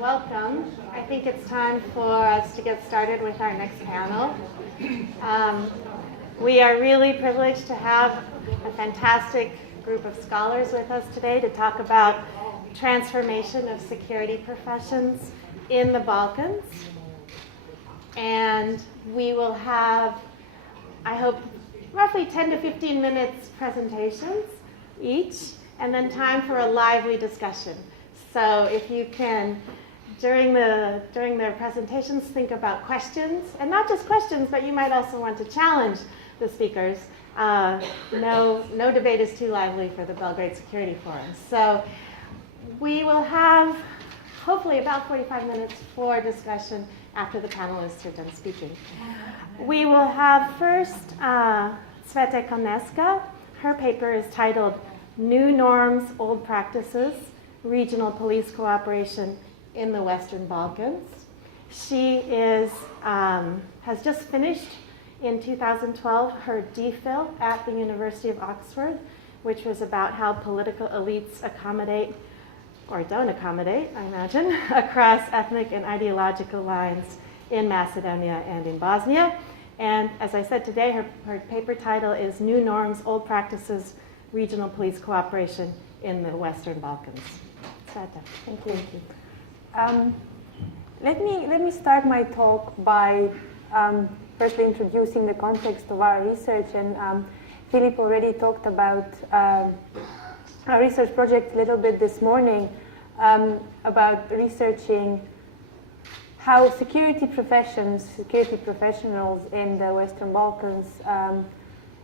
welcome. I think it's time for us to get started with our next panel. We are really privileged to have a fantastic group of scholars with us today to talk about transformation of security professions in the Balkans. And we will have, I hope, roughly 10 to 15 minutes presentations each, and then time for a lively discussion. So if you can, during their presentations, think about questions, and not just questions, but you might also want to challenge the speakers. No debate is too lively for the Belgrade Security Forum. So we will have hopefully about 45 minutes for discussion after the panelists are done speaking. We will have first Cvete Koneska. Her paper is titled New Norms, Old Practices, Regional Police Cooperation in the Western Balkans. She has just finished in 2012 her DPhil at the University of Oxford, which was about how political elites accommodate, or don't accommodate, I imagine, across ethnic and ideological lines in Macedonia and in Bosnia. And as I said today, her paper title is New Norms, Old Practices, Regional Police Cooperation in the Western Balkans. Thank you. Let me start my talk by firstly introducing the context of our research. And Philip already talked about our research project a little bit this morning about researching how security professions, security professionals in the Western Balkans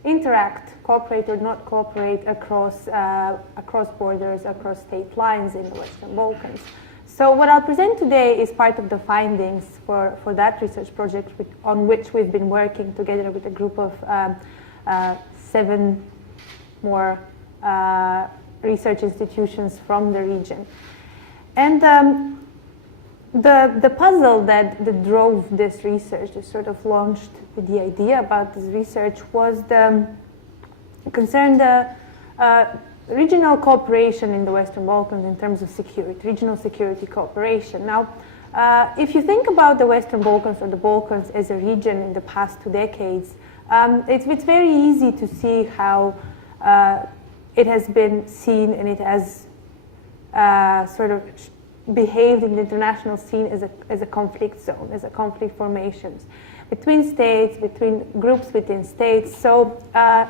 interact, cooperate or not cooperate across borders, across state lines in the Western Balkans. So what I'll present today is part of the findings for that research project on which we've been working together with a group of 7 more research institutions from the region. And the puzzle that drove this research, that sort of launched with the idea about this research, was concerned regional cooperation in the Western Balkans in terms of security, regional security cooperation. Now, if you think about the Western Balkans or the Balkans as a region in the past 2 decades, it's very easy to see how it has been seen and it has sort of behaved in the international scene as a conflict zone, as a conflict formations between states, between groups within states. So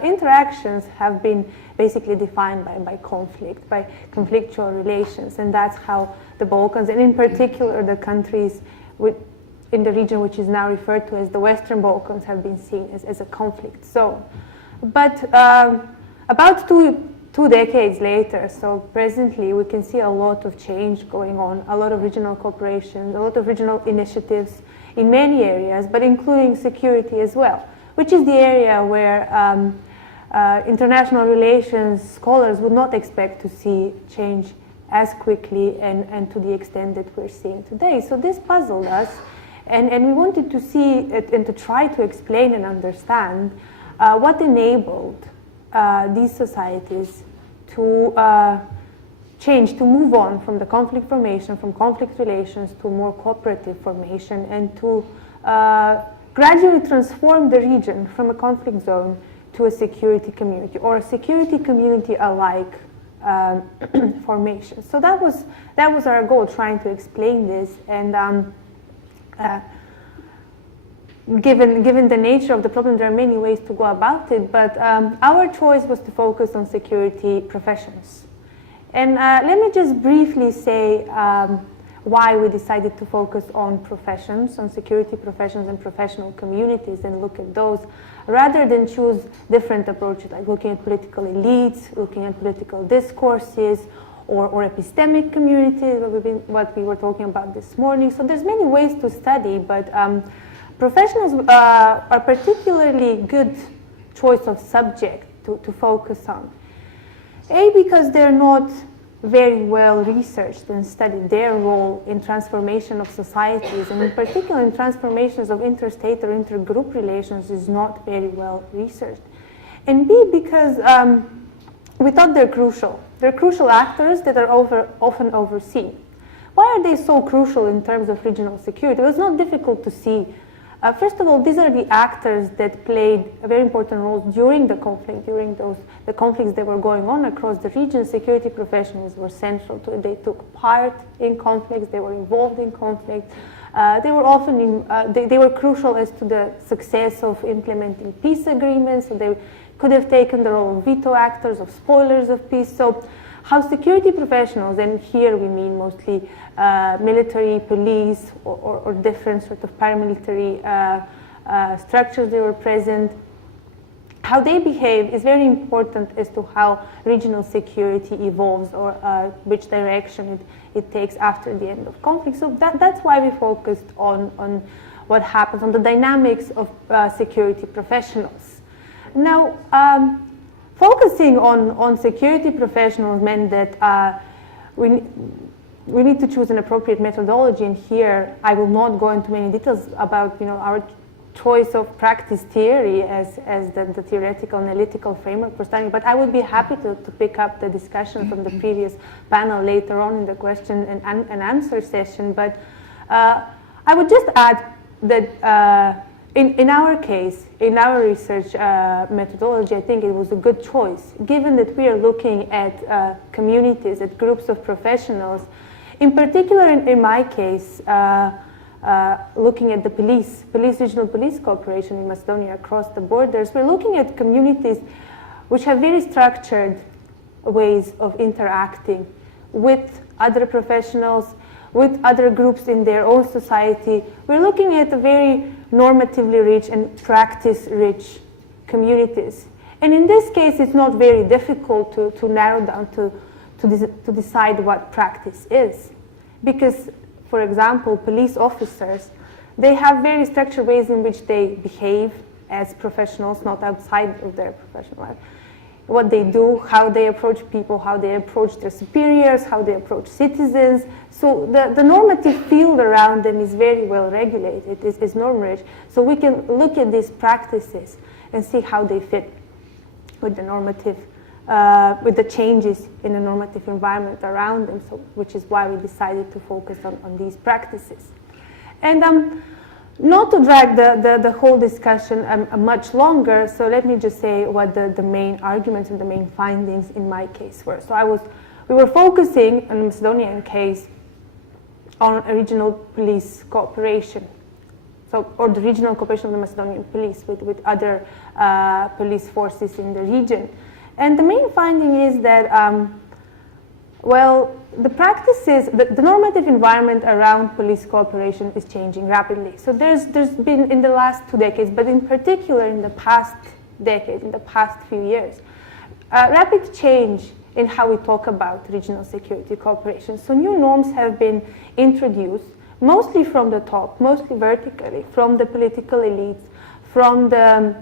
interactions have been basically defined by conflict, by conflictual relations, and that's how the Balkans, and in particular the countries in the region which is now referred to as the Western Balkans, have been seen as a conflict zone. But about two decades later, so presently, we can see a lot of change going on, a lot of regional cooperation, a lot of regional initiatives in many areas, but including security as well, which is the area where international relations scholars would not expect to see change as quickly and to the extent that we're seeing today. So this puzzled us, and we wanted to see it and to try to explain and understand what enabled these societies to change, to move on from the conflict formation, from conflict relations to more cooperative formation, and to gradually transform the region from a conflict zone to a security community, or a security community alike formation. So that was our goal, trying to explain this. And given the nature of the problem, there are many ways to go about it, but our choice was to focus on security professions. And let me just briefly say why we decided to focus on professions, on security professions and professional communities, and look at those, rather than choose different approaches, like looking at political elites, looking at political discourses, or epistemic communities, what we were talking about this morning. So there's many ways to study, but professionals are a particularly good choice of subject to focus on. Because they're not very well researched and studied. Their role in transformation of societies, and in particular in transformations of interstate or intergroup relations, is not very well researched. And B, because we thought they're crucial. They're crucial actors that are often overseen. Why are they so crucial in terms of regional security? It was not difficult to see. First of all, these are the actors that played a very important role during the conflict, during the conflicts that were going on across the region. Security professionals were central to it. They took part in conflicts, they were involved in conflicts. They were often they were crucial as to the success of implementing peace agreements. So they could have taken the role of veto actors, of spoilers of peace. So how security professionals, and here we mean mostly military, police, or different sort of paramilitary structures that were present, how they behave is very important as to how regional security evolves, or which direction it takes after the end of conflict. So that's why we focused on what happens, on the dynamics of security professionals. Now, focusing on security professionals meant that we need to choose an appropriate methodology, and here I will not go into many details about our choice of practice theory as the theoretical analytical framework for studying, but I would be happy to pick up the discussion from the previous panel later on in the question and answer session. But I would just add that in our case, in our research methodology, I think it was a good choice, given that we are looking at communities, at groups of professionals. In particular, in my case, looking at the regional police cooperation in Macedonia across the borders, we're looking at communities which have very structured ways of interacting with other professionals, with other groups in their own society. We're looking at a very normatively rich and practice-rich communities. And in this case, it's not very difficult to narrow down to decide what practice is. Because, for example, police officers, they have very structured ways in which they behave as professionals, not outside of their professional life. What they do, how they approach people, how they approach their superiors, how they approach citizens. So the normative field around them is very well regulated, is norm-rich. So we can look at these practices and see how they fit with the normative, with the changes in the normative environment around them, so, which is why we decided to focus on these practices. And not to drag the whole discussion much longer, so let me just say what the main arguments and the main findings in my case were. So we were focusing on the Macedonian case on a regional police cooperation, or the regional cooperation of the Macedonian police with other police forces in the region. And the main finding is that, the practices, the normative environment around police cooperation is changing rapidly. So there's been, in the last 2 decades, but in particular in the past decade, in the past few years, rapid change in how we talk about regional security cooperation. So new norms have been introduced, mostly from the top, mostly vertically, from the political elites, from the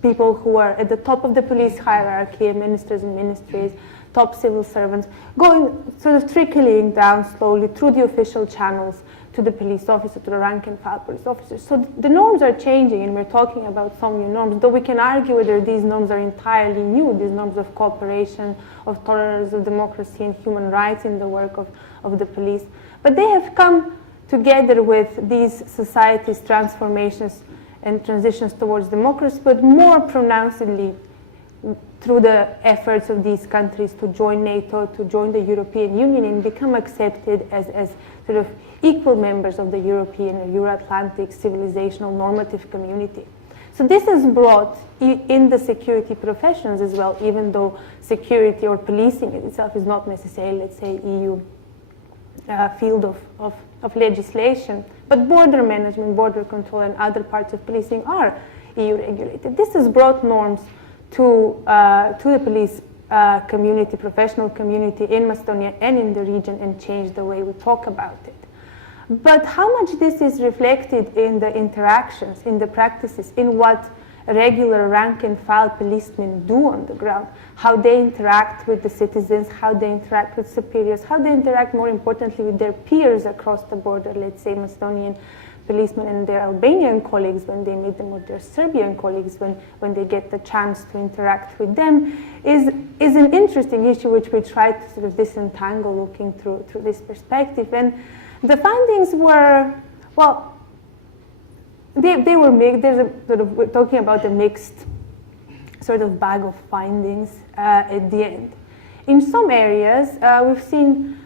people who are at the top of the police hierarchy, ministers and ministries, top civil servants, going sort of trickling down slowly through the official channels to the police officer, to the rank and file police officers. So the norms are changing, and we're talking about some new norms, though we can argue whether these norms are entirely new, these norms of cooperation, of tolerance, of democracy and human rights in the work of the police. But they have come together with these societies' transformations and transitions towards democracy, but more pronouncedly through the efforts of these countries to join NATO, to join the European Union, and become accepted as sort of equal members of the European or Euro-Atlantic civilizational normative community. So this has brought in the security professions as well, even though security or policing itself is not necessarily, let's say, EU field of legislation, but border management, border control, and other parts of policing are EU regulated. This has brought norms to the police community, professional community in Macedonia and in the region, and changed the way we talk about it. But how much this is reflected in the interactions, in the practices, in what regular rank and file policemen do on the ground, how they interact with the citizens, how they interact with superiors, how they interact, more importantly, with their peers across the border, let's say Macedonian policemen and their Albanian colleagues when they meet them, or their Serbian colleagues when they get the chance to interact with them, is an interesting issue which we try to sort of disentangle looking through this perspective. And the findings were, well, they were mixed. We're talking about a mixed sort of bag of findings at the end. In some areas, we've seen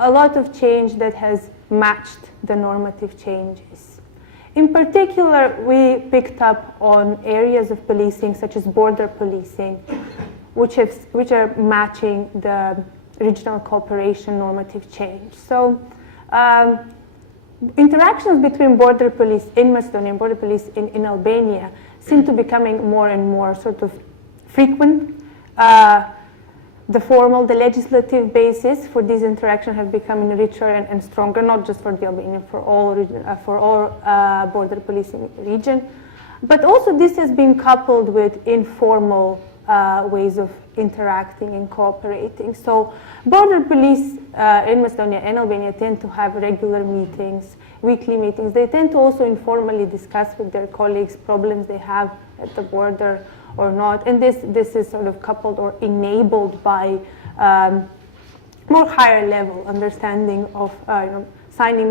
a lot of change that has matched the normative changes. In particular, we picked up on areas of policing, such as border policing, which are matching the regional cooperation normative change. So, interactions between border police in Macedonia and border police in Albania seem to be becoming more and more sort of frequent. The legislative basis for these interactions have become richer and stronger, not just for the Albanian, for all border policing region. But also this has been coupled with informal ways of interacting and cooperating. So border police in Macedonia and Albania tend to have regular meetings, weekly meetings. They tend to also informally discuss with their colleagues problems they have at the border or not. And this is sort of coupled or enabled by more higher level understanding of signing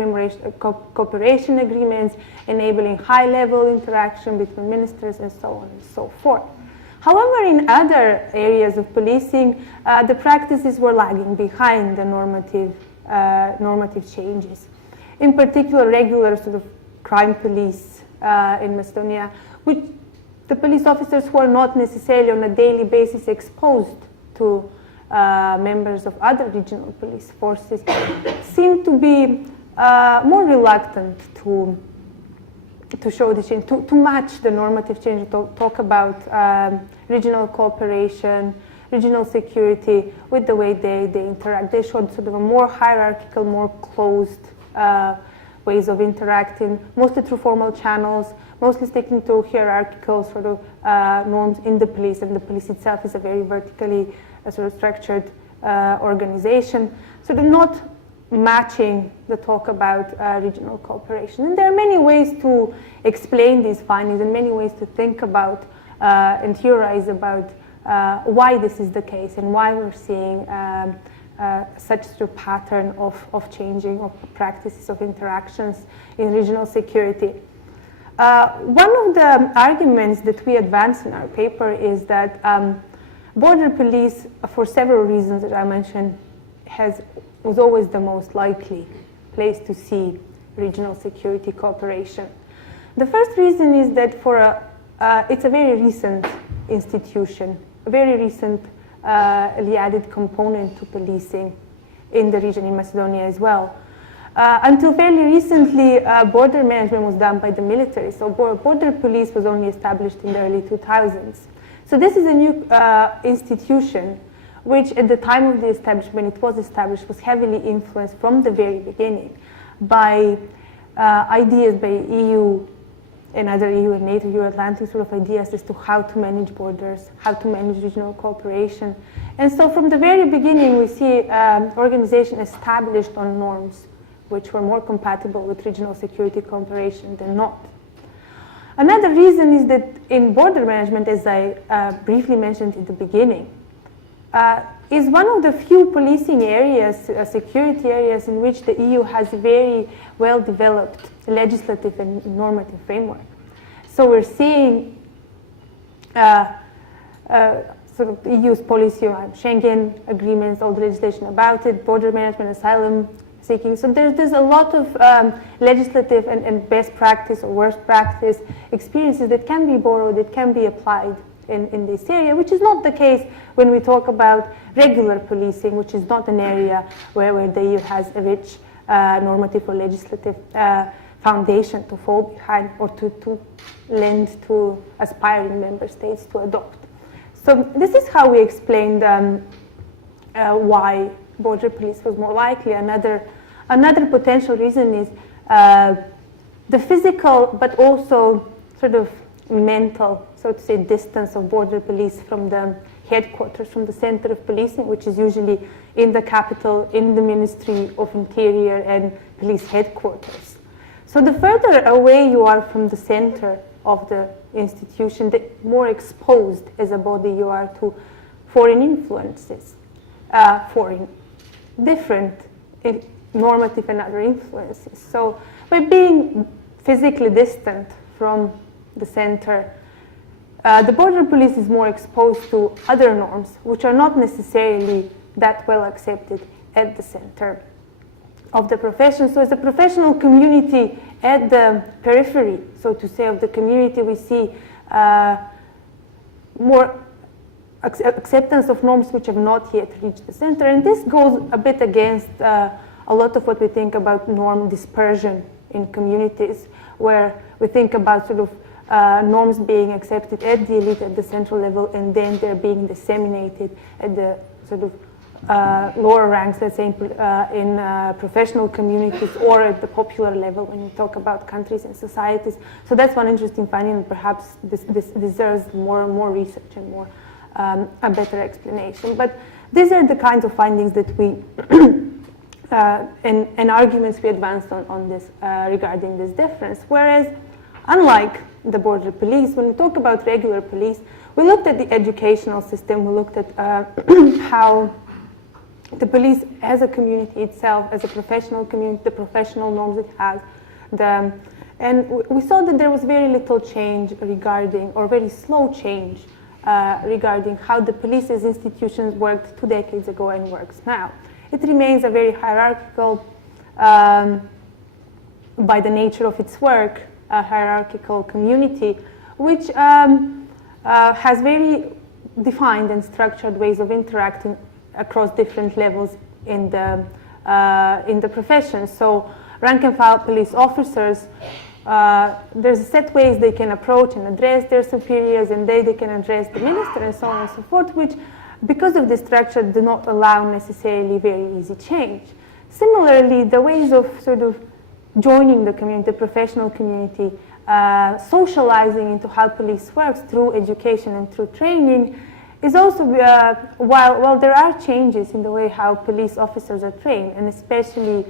cooperation agreements, enabling high level interaction between ministers and so on and so forth. However, in other areas of policing, the practices were lagging behind the normative changes. In particular, regular sort of crime police in Macedonia, which the police officers who are not necessarily on a daily basis exposed to members of other regional police forces, seem to be more reluctant to show the change, to match the normative change, to talk about regional cooperation, regional security with the way they interact. They showed sort of a more hierarchical, more closed ways of interacting, mostly through formal channels, mostly sticking to hierarchical sort of norms in the police, and the police itself is a very vertically sort of structured organization. So they're not matching the talk about regional cooperation. And there are many ways to explain these findings and many ways to think about and theorize about why this is the case and why we're seeing such a pattern of changing of practices of interactions in regional security. One of the arguments that we advance in our paper is that border police, for several reasons that I mentioned, was always the most likely place to see regional security cooperation. The first reason is that it's a very recent institution, a very recently added component to policing in the region, in Macedonia as well. Until fairly recently, border management was done by the military, so border police was only established in the early 2000s. So this is a new institution which at the time of the establishment, when it was established, was heavily influenced from the very beginning by ideas by EU and other EU and NATO, Euro-Atlantic sort of ideas as to how to manage borders, how to manage regional cooperation. And so from the very beginning, we see organization established on norms which were more compatible with regional security cooperation than not. Another reason is that in border management, as I briefly mentioned in the beginning, is one of the few policing areas, security areas, in which the EU has a very well-developed legislative and normative framework. So we're seeing sort of the EU's policy on Schengen agreements, all the legislation about it, border management, asylum seeking. So there's a lot of legislative and best practice or worst practice experiences that can be borrowed, that can be applied in this area, which is not the case when we talk about regular policing, which is not an area where the EU has a rich normative or legislative foundation to fall behind or to lend to aspiring member states to adopt. So this is how we explained why border police was more likely. Another potential reason is the physical but also sort of mental, so to say, distance of border police from the headquarters, from the center of policing, which is usually in the capital, in the Ministry of Interior and police headquarters. So the further away you are from the center of the institution, the more exposed as a body you are to foreign influences, foreign, different normative and other influences. So by being physically distant from the center, the border police is more exposed to other norms, which are not necessarily that well accepted at the center of the profession. So as a professional community at the periphery, so to say, of the community, we see more acceptance of norms which have not yet reached the center. And this goes a bit against a lot of what we think about norm dispersion in communities, where we think about sort of norms being accepted at the elite, at the central level, and then they're being disseminated at the sort of lower ranks, let's say, in professional communities or at the popular level when you talk about countries and societies. So that's one interesting finding, and perhaps this deserves more and more research and more a better explanation. But these are the kinds of findings that we and arguments we advanced on this regarding this difference. Whereas, unlike the border police, when we talk about regular police, we looked at the educational system, we looked at how the police as a community itself, as a professional community, the professional norms it has, and we saw that there was very little change regarding, or very slow change regarding how the police as institutions worked 2 decades ago and works now. It remains a very hierarchical, by the nature of its work, a hierarchical community, which has very defined and structured ways of interacting across different levels in the profession. So rank and file police officers, there's set ways they can approach and address their superiors, and they can address the minister and so on and so forth, which, because of the structure, do not allow necessarily very easy change. Similarly, the ways of sort of joining the community, the professional community, socializing into how police works through education and through training, is also, while there are changes in the way how police officers are trained, and especially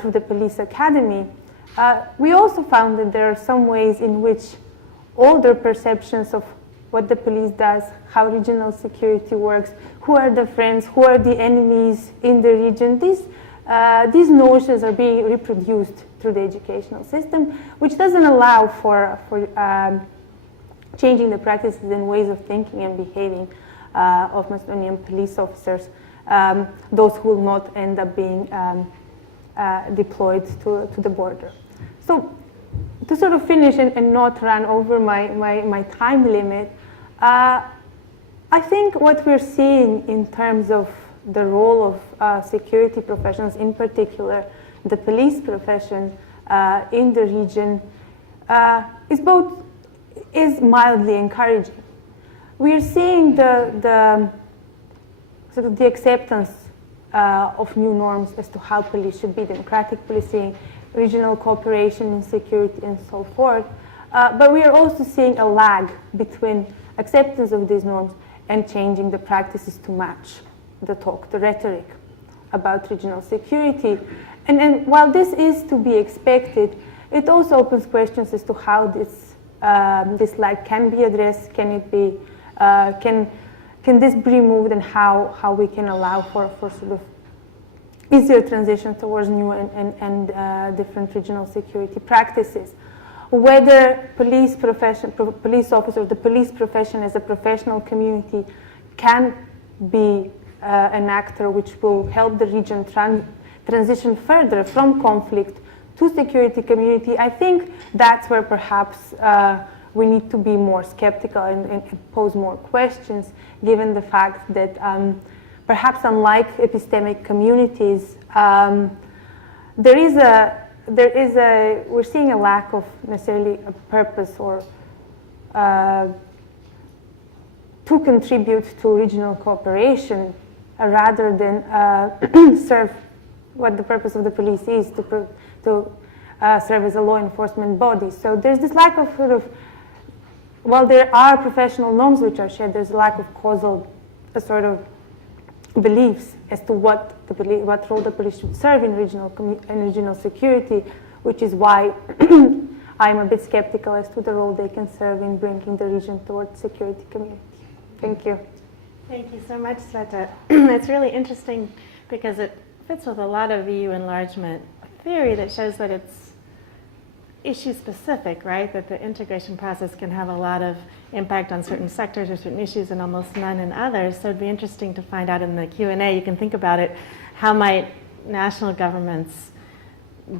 through the police academy, we also found that there are some ways in which older perceptions of what the police does, how regional security works, who are the friends, who are the enemies in the region, these notions are being reproduced through the educational system, which doesn't allow for changing the practices and ways of thinking and behaving of Macedonian police officers, those who will not end up being deployed to the border. So to sort of finish and not run over my time limit, I think what we're seeing in terms of the role of security professionals, in particular the police profession in the region, is mildly encouraging. We are seeing the sort of the acceptance of new norms as to how police should be, democratic policing, regional cooperation in security, and so forth. But we are also seeing a lag between acceptance of these norms and changing the practices to match the talk, the rhetoric about regional security. And while this is to be expected, it also opens questions as to how this lag can be addressed. Can it be? Can this be removed, and how we can allow for sort of easier transition towards new and different regional security practices? Whether police officers, the police profession as a professional community can be an actor which will help the region transition further from conflict to security community. I think that's where perhaps we need to be more skeptical and pose more questions, given the fact that perhaps unlike epistemic communities, we're seeing a lack of necessarily a purpose or to contribute to regional cooperation rather than serve what the purpose of the police is, to serve as a law enforcement body. So there's this lack of sort of, while there are professional norms which are shared, there's a lack of causal sort of beliefs as to what role the police should serve in regional security, which is why I'm a bit skeptical as to the role they can serve in bringing the region towards security community. Thank you. Thank you so much, Cvete. It's really interesting because it fits with a lot of EU enlargement theory that shows that it's issue-specific, right? That the integration process can have a lot of impact on certain sectors or certain issues and almost none in others. So it'd be interesting to find out in the Q&A, you can think about it, how might national governments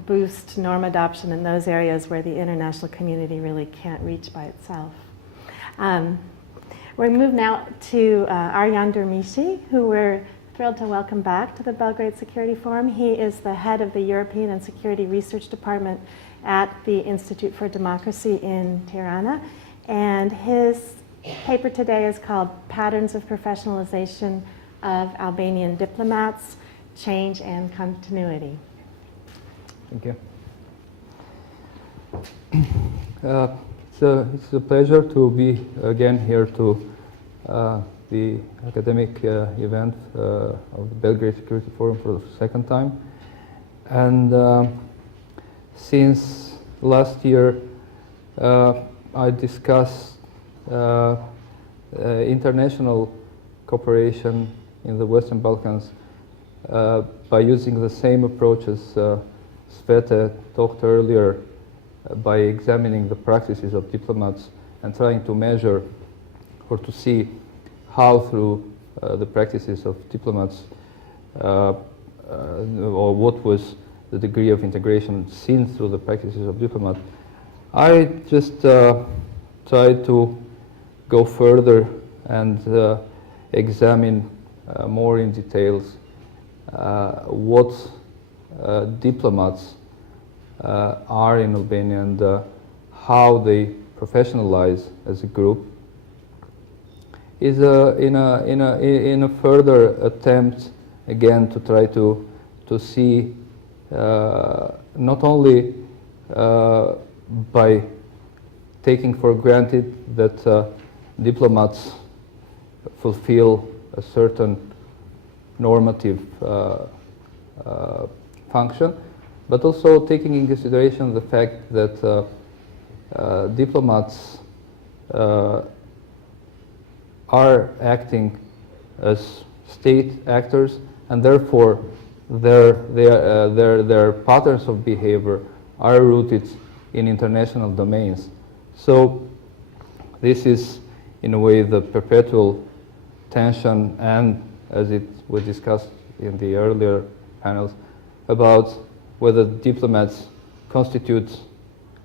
boost norm adoption in those areas where the international community really can't reach by itself. We move now to Arjan Dyrmishi, who we're thrilled to welcome back to the Belgrade Security Forum. He is the head of the European and Security Research Department at the Institute for Democracy in Tirana. And his paper today is called Patterns of Professionalization of Albanian Diplomats, Change and Continuity. Thank you. It's a pleasure to be again here to the academic event of the Belgrade Security Forum for the second time. And since last year, I discussed international cooperation in the Western Balkans by using the same approach as Cvete talked earlier, by examining the practices of diplomats and trying to measure or to see how through the practices of diplomats or what was the degree of integration seen through the practices of diplomats. I just tried to go further and examine more in details what diplomats are in Albania and how they professionalize as a group is in a further attempt again to try to see not only by taking for granted that diplomats fulfill a certain normative function, but also taking in consideration the fact that diplomats are acting as state actors, and therefore their patterns of behavior are rooted in international domains. So this is, in a way, the perpetual tension, and as it was discussed in the earlier panels, about whether diplomats constitute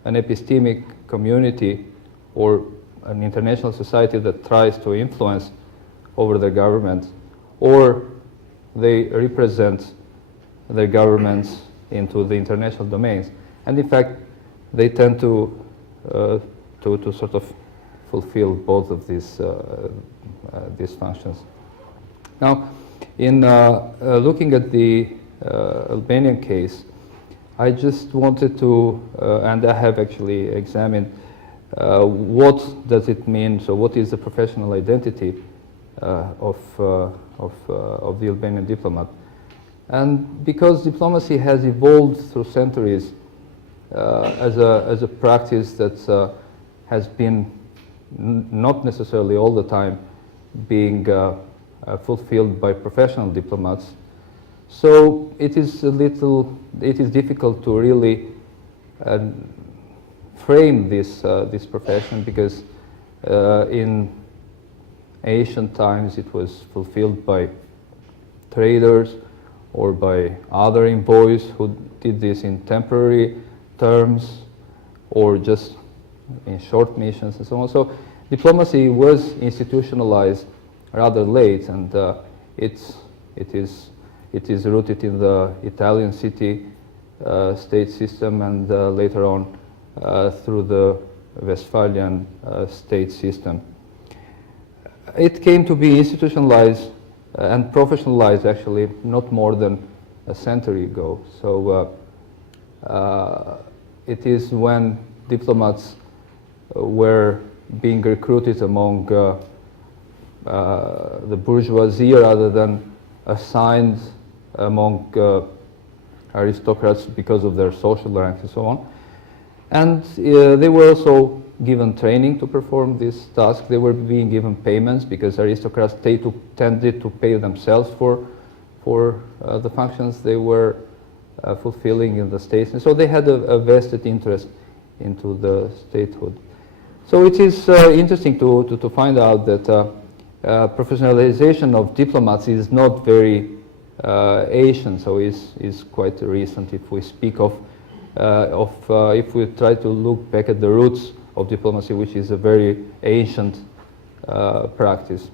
an epistemic community or an international society that tries to influence over their government, or they represent their governments into the international domains. And in fact, they tend to sort of fulfill both of these functions. Now, in looking at the Albanian case, I just wanted to, and I have actually examined what does it mean, so what is the professional identity of the Albanian diplomat. And because diplomacy has evolved through centuries as a practice that has been not necessarily all the time being fulfilled by professional diplomats, so it is difficult to really frame this profession, because in ancient times it was fulfilled by traders or by other envoys who did this in temporary terms or just in short missions and so on. So diplomacy was institutionalized rather late, and it is rooted in the Italian city state system, and later on through the Westphalian state system. It came to be institutionalized and professionalized actually not more than a century ago. So it is when diplomats were being recruited among the bourgeoisie rather than assigned among aristocrats because of their social rank and so on. And they were also given training to perform this task. They were being given payments because aristocrats tended to pay themselves for the functions they were fulfilling in the states. And so they had a vested interest into the statehood. So it is interesting to find out that professionalization of diplomats is not very ancient, so is quite recent. If we speak if we try to look back at the roots of diplomacy, which is a very ancient practice.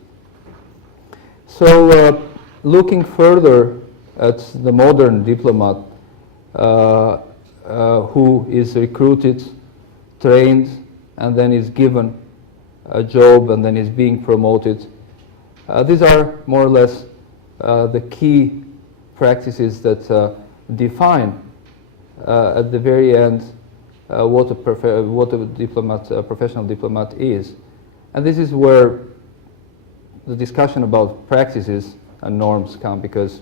So looking further at the modern diplomat who is recruited, trained, and then is given a job and then is being promoted. These are more or less the key practices that define at the very end what a professional diplomat is. And this is where the discussion about practices and norms come, because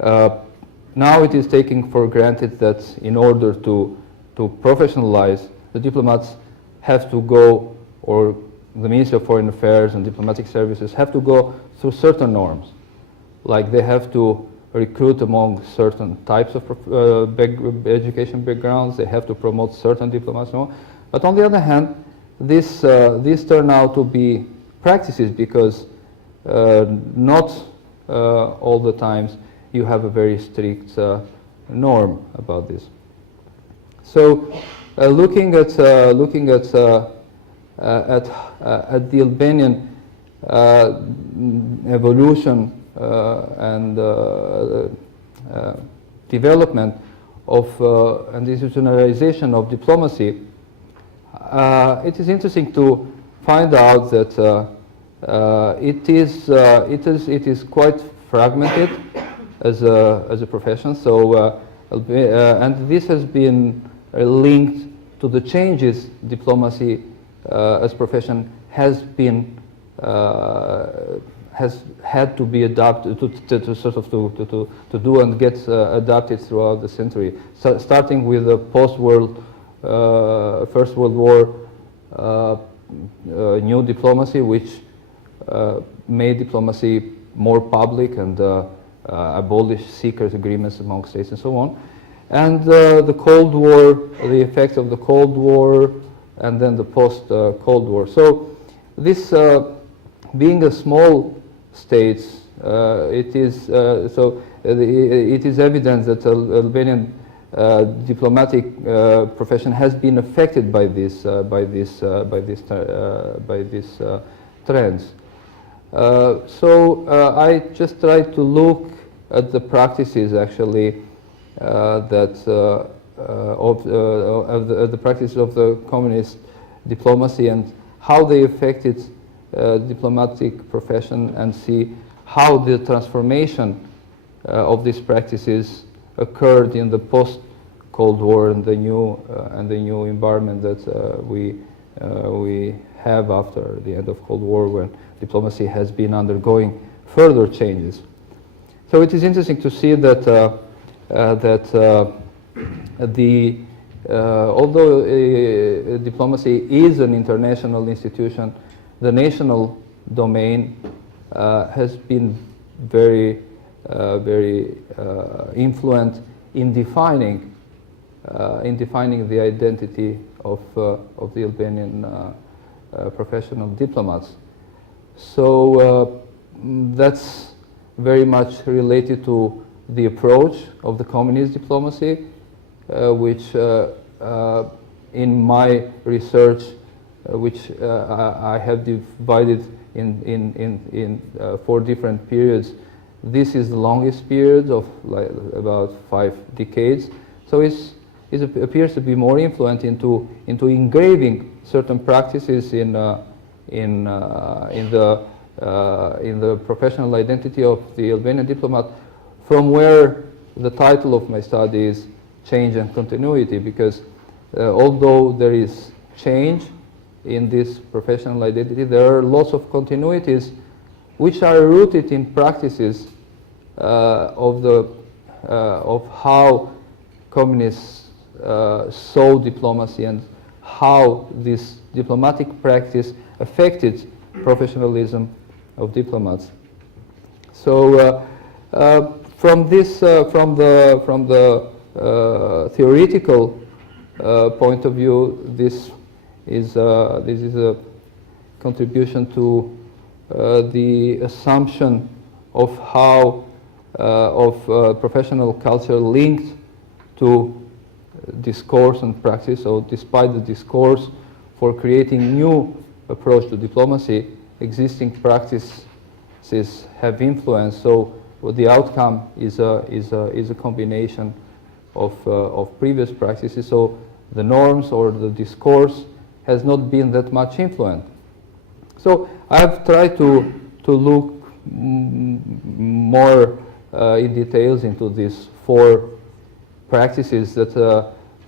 now it is taken for granted that in order to professionalize, the diplomats have to go, or the Ministry of Foreign Affairs and diplomatic services have to go through certain norms. Like they have to recruit among certain types of education backgrounds, they have to promote certain diplomats and so on. But on the other hand, these turn out to be practices because not all the times you have a very strict norm about this. So looking at the Albanian evolution and development of and institutionalization of diplomacy, it is interesting to find out that it is quite fragmented as a profession. So and this has been linked to the changes diplomacy as profession has had to be adapted to do and get adapted throughout the century. So starting with the First World War new diplomacy, which made diplomacy more public and abolished secret agreements among states and so on. And the Cold War, the effects of the Cold War, and then the post-Cold War. So this, being a small state, it is evident that Albanian diplomatic profession has been affected by these trends. So I just tried to look at the practices actually the practices of the communist diplomacy and how they affected diplomatic profession, and see how the transformation of these practices occurred in the post-Cold War and the new environment that we have after the end of Cold War, when diplomacy has been undergoing further changes. So it is interesting to see that although diplomacy is an international institution, the national domain has been very influent in defining the identity of the Albanian professional diplomats. So that's very much related to the approach of the communist diplomacy, which in my research, which I have divided in 4 different periods. This is the longest period of about 5 decades. So it appears to be more influent into engraving certain practices in the professional identity of the Albanian diplomat, from where the title of my study is Change and Continuity, because although there is change in this professional identity, there are lots of continuities which are rooted in practices of the of how communists saw diplomacy and how this diplomatic practice affected professionalism of diplomats. So from the theoretical point of view, this is a contribution to the assumption of how professional culture linked to discourse and practice. So despite the discourse for creating new approach to diplomacy, existing practices have influence. So the outcome is a combination of previous practices. So the norms or the discourse has not been that much influenced. So I've tried to look more in details into these 4 practices that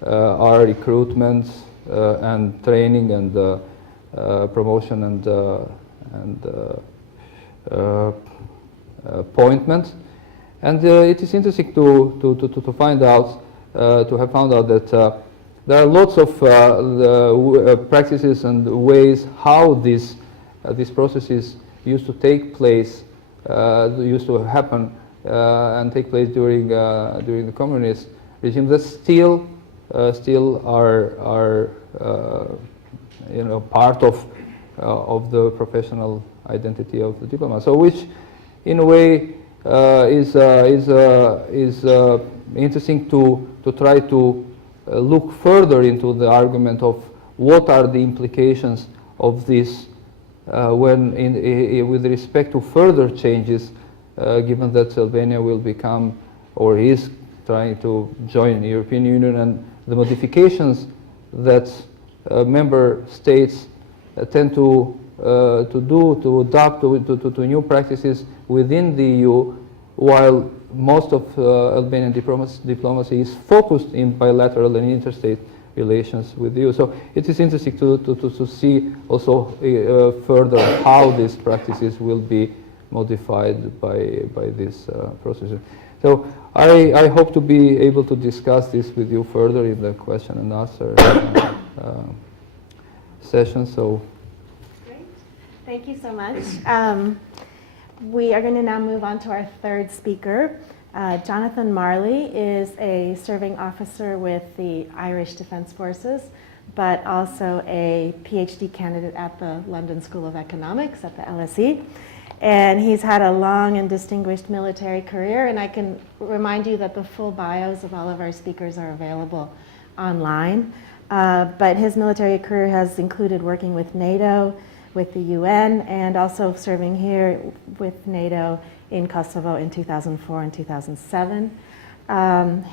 are recruitment and training and promotion and appointment. And it is interesting to find out, to have found out that there are lots of practices and ways how these processes used to take place, used to happen and take place during the communist regime that still are part of the professional identity of the diplomat. So which in a way is interesting to try to look further into the argument of what are the implications of this with respect to further changes, given that Albania will become or is trying to join the European Union, and the modifications that member states tend to adapt to new practices within the EU, while most of Albanian diplomacy is focused in bilateral and interstate relations with the EU. So it is interesting to see also further how these practices will be modified by this process. So I hope to be able to discuss this with you further in the question and answer session. So. Great. Thank you so much. We are going to now move on to our 3rd speaker. Jonathan Marley is a serving officer with the Irish Defence Forces, but also a PhD candidate at the London School of Economics at the LSE. And he's had a long and distinguished military career, and I can remind you that the full bios of all of our speakers are available online. But his military career has included working with NATO, with the UN, and also serving here with NATO in Kosovo in 2004 and 2007.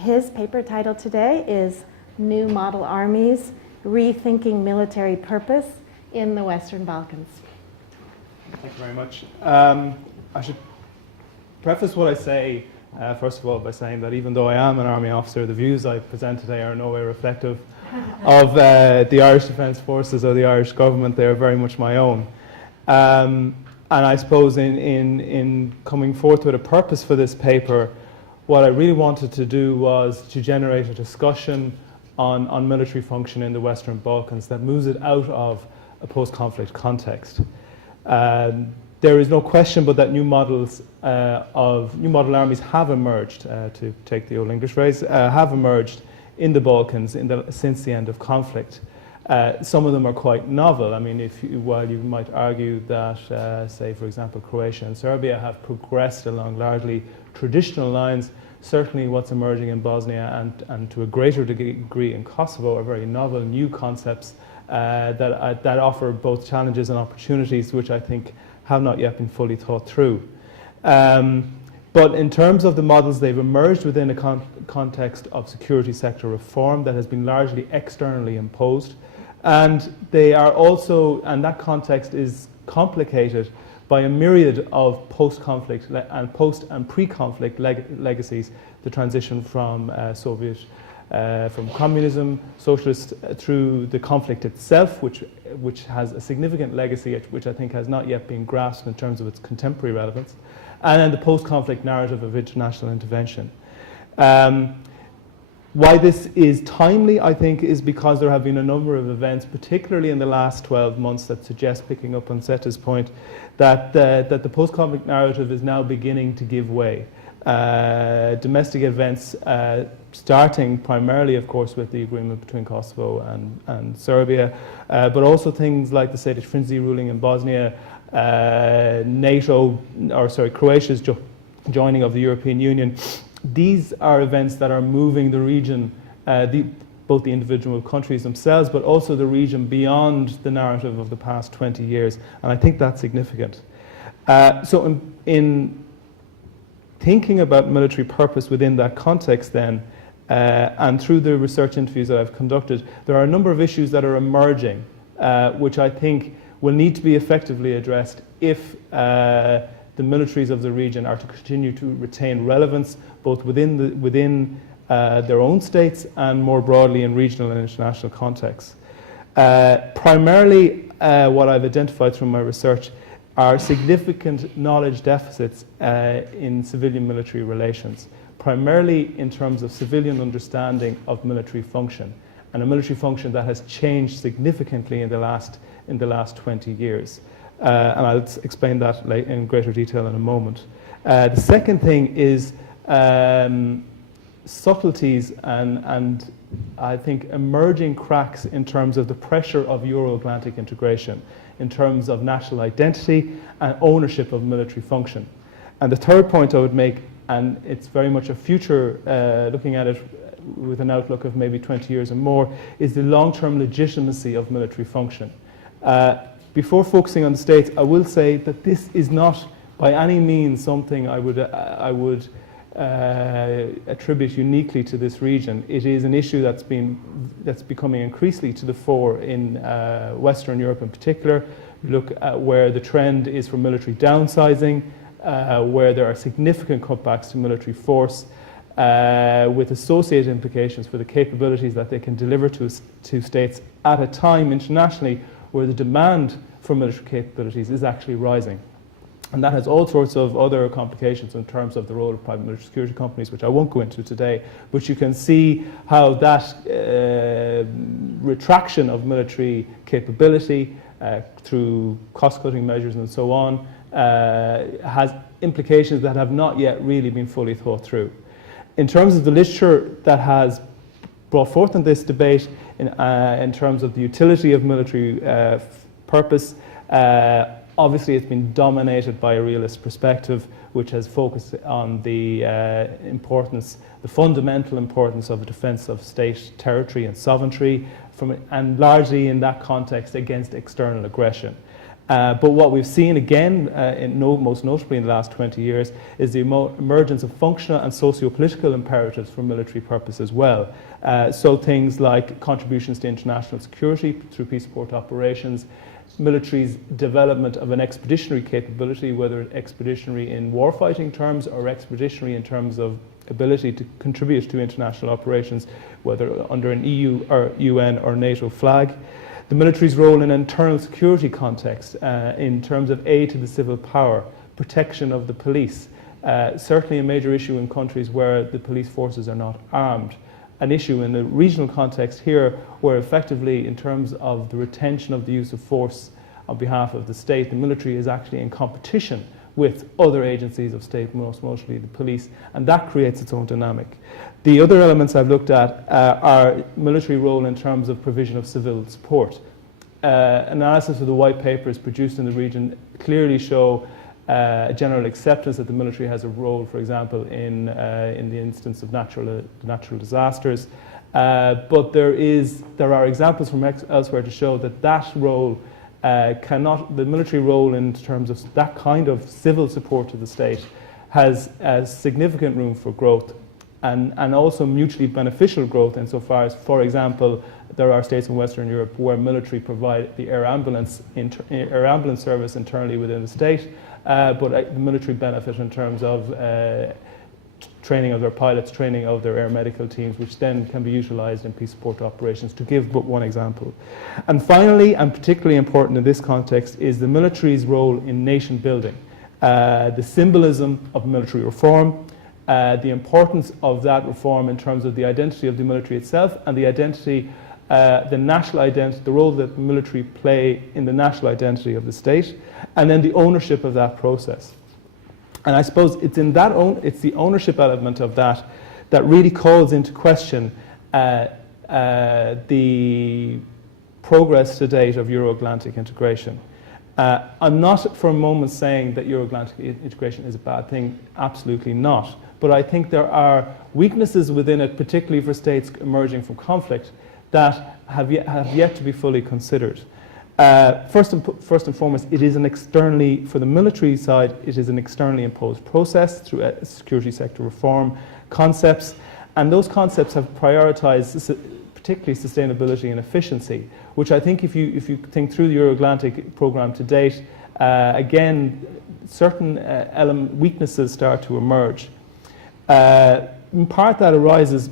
His paper title today is New Model Armies, Rethinking Military Purpose in the Western Balkans. Thank you very much. I should preface what I say, first of all, by saying that even though I am an Army officer, the views I present today are in no way reflective of the Irish Defence Forces or the Irish government. They are very much my own. And I suppose in coming forth with a purpose for this paper, what I really wanted to do was to generate a discussion on military function in the Western Balkans that moves it out of a post-conflict context. There is no question but that new model armies have emerged, to take the old English phrase, have emerged in the Balkans since the end of conflict. Some of them are quite novel. I mean, while you might argue that, say, for example, Croatia and Serbia have progressed along largely traditional lines, certainly what's emerging in Bosnia and to a greater degree in Kosovo are very novel, new concepts that offer both challenges and opportunities, which I think have not yet been fully thought through. But in terms of the models, they've emerged within a context of security sector reform that has been largely externally imposed. And they are also, and that context is complicated by a myriad of post-conflict and post and pre-conflict legacies, the transition from from communism, socialist, through the conflict itself, which has a significant legacy, which I think has not yet been grasped in terms of its contemporary relevance, and then the post-conflict narrative of international intervention. Why this is timely, I think, is because there have been a number of events, particularly in the last 12 months, that suggest, picking up on Seta's point, that the post-conflict narrative is now beginning to give way. Domestic events, starting primarily, of course, with the agreement between Kosovo and Serbia, but also things like the Sejdić-Finci ruling in Bosnia, Croatia's joining of the European Union. These are events that are moving the region, both the individual countries themselves, but also the region beyond the narrative of the past 20 years. And I think that's significant. So in thinking about military purpose within that context then, and through the research interviews that I've conducted, there are a number of issues that are emerging, which I think will need to be effectively addressed if the militaries of the region are to continue to retain relevance both within their own states and more broadly in regional and international contexts. Primarily, what I've identified through my research are significant knowledge deficits in civilian-military relations, primarily in terms of civilian understanding of military function, and a military function that has changed significantly in the last 20 years. And I'll explain that in greater detail in a moment. The second thing is subtleties and I think emerging cracks in terms of the pressure of Euro-Atlantic integration, in terms of national identity and ownership of military function. And the third point I would make, and it's very much a future, looking at it with an outlook of maybe 20 years and more, is the long-term legitimacy of military function. Before focusing on the states, I will say that this is not by any means something I would attribute uniquely to this region. It is an issue that's becoming increasingly to the fore in Western Europe in particular. You look at where the trend is for military downsizing, where there are significant cutbacks to military force, with associated implications for the capabilities that they can deliver to states at a time internationally where the demand for military capabilities is actually rising. And that has all sorts of other complications in terms of the role of private military security companies, which I won't go into today, but you can see how that retraction of military capability through cost-cutting measures and so on has implications that have not yet really been fully thought through. In terms of the literature that has brought forth in this debate, in terms of the utility of military purpose, obviously it's been dominated by a realist perspective, which has focused on the fundamental importance of the defence of state territory and sovereignty, and largely in that context against external aggression. But what we've seen again, most notably in the last 20 years, is the emergence of functional and socio-political imperatives for military purpose as well. So things like contributions to international security through peace support operations, military's development of an expeditionary capability, whether expeditionary in warfighting terms or expeditionary in terms of ability to contribute to international operations, whether under an EU or UN or NATO flag. The military's role in an internal security context in terms of aid to the civil power, protection of the police, certainly a major issue in countries where the police forces are not armed. An issue in the regional context here where effectively in terms of the retention of the use of force on behalf of the state, the military is actually in competition with other agencies of state, mostly the police, and that creates its own dynamic. The other elements I've looked at are military role in terms of provision of civil support. Analysis of the white papers produced in the region clearly show a general acceptance that the military has a role, for example, in the instance of natural disasters. But there are examples from elsewhere to show that role the military role in terms of that kind of civil support to the state has significant room for growth and also mutually beneficial growth insofar as, for example, there are states in Western Europe where military provide the air ambulance service internally within the state, but the military benefit in terms of training of their pilots, training of their air medical teams, which then can be utilised in peace support operations, to give but one example. And finally, and particularly important in this context, is the military's role in nation building. The symbolism of military reform, the importance of that reform in terms of the identity of the military itself and the identity, the national identity, the role that the military play in the national identity of the state, and then the ownership of that process. And I suppose it's in that it's the ownership element of that that really calls into question the progress to date of Euro-Atlantic integration. I'm not for a moment saying that Euro-Atlantic integration is a bad thing, absolutely not. But I think there are weaknesses within it, particularly for states emerging from conflict, that have yet to be fully considered. First and foremost, it is an externally, for the military side, it is an externally imposed process through security sector reform concepts, and those concepts have prioritized particularly sustainability and efficiency, which I think if you think through the Euro-Atlantic program to date, again, certain weaknesses start to emerge. In part that arises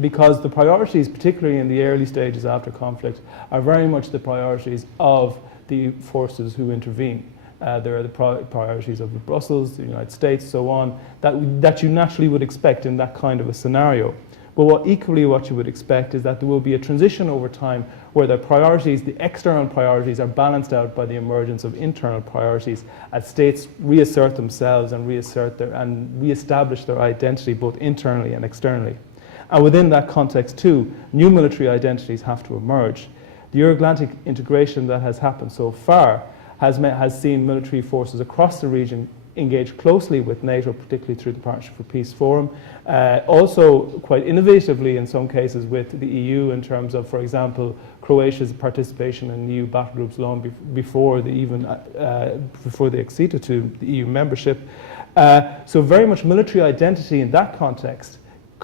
because the priorities, particularly in the early stages after conflict, are very much the priorities of the forces who intervene. There are the priorities of Brussels, the United States, so on, that you naturally would expect in that kind of a scenario. But what you would expect is that there will be a transition over time where the priorities, the external priorities, are balanced out by the emergence of internal priorities as states reassert themselves and reestablish their identity both internally and externally. And within that context too, new military identities have to emerge. The Euro-Atlantic integration that has happened so far has seen military forces across the region engage closely with NATO, particularly through the Partnership for Peace Forum. Also quite innovatively in some cases with the EU in terms of, for example, Croatia's participation in EU battle groups long before they acceded to the EU membership. So very much military identity in that context,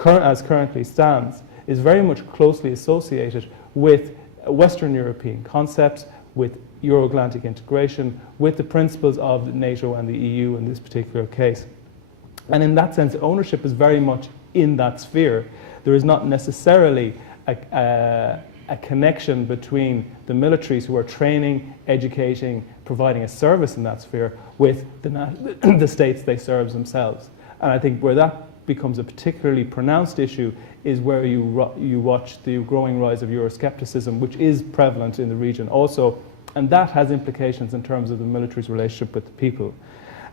as currently stands, is very much closely associated with Western European concepts, with Euro-Atlantic integration, with the principles of NATO and the EU in this particular case. And in that sense, ownership is very much in that sphere. There is not necessarily a connection between the militaries who are training, educating, providing a service in that sphere with the states they serve themselves. And I think where that becomes a particularly pronounced issue is where you watch the growing rise of Euroscepticism, which is prevalent in the region also, and that has implications in terms of the military's relationship with the people.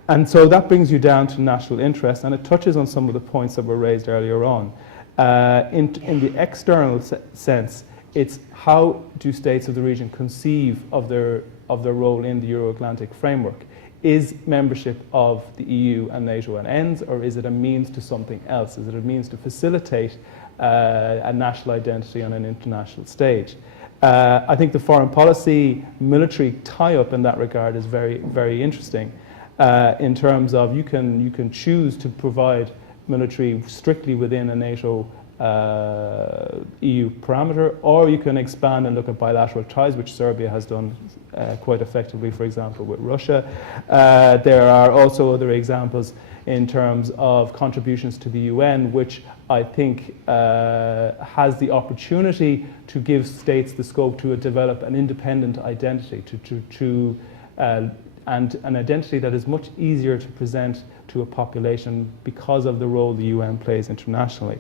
And so that brings you down to national interest, and it touches on some of the points that were raised earlier on. In the external sense, it's how do states of the region conceive of their role in the Euro-Atlantic framework? Is membership of the EU and NATO an end, or is it a means to something else? Is it a means to facilitate a national identity on an international stage? I think the foreign policy military tie-up in that regard is very, very interesting in terms of you can choose to provide military strictly within a NATO EU parameter, or you can expand and look at bilateral ties, which Serbia has done quite effectively, for example, with Russia. There are also other examples in terms of contributions to the UN, which I think has the opportunity to give states the scope to develop an independent identity, and an identity that is much easier to present to a population because of the role the UN plays internationally.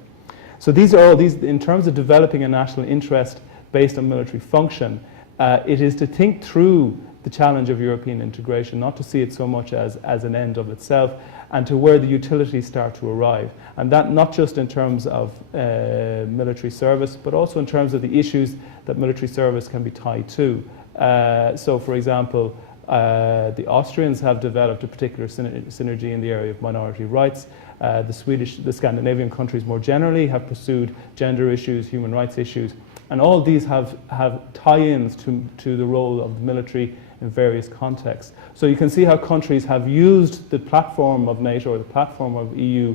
So these are all these, in terms of developing a national interest based on military function, it is to think through the challenge of European integration, not to see it so much as an end of itself, and to where the utilities start to arrive. And that not just in terms of military service, but also in terms of the issues that military service can be tied to. So for example, the Austrians have developed a particular synergy in the area of minority rights. The Scandinavian countries more generally have pursued gender issues, human rights issues, and all these have tie-ins to the role of the military in various contexts. So you can see how countries have used the platform of NATO or the platform of EU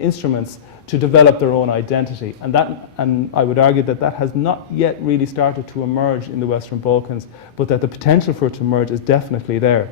instruments to develop their own identity. And I would argue that has not yet really started to emerge in the Western Balkans, but that the potential for it to emerge is definitely there.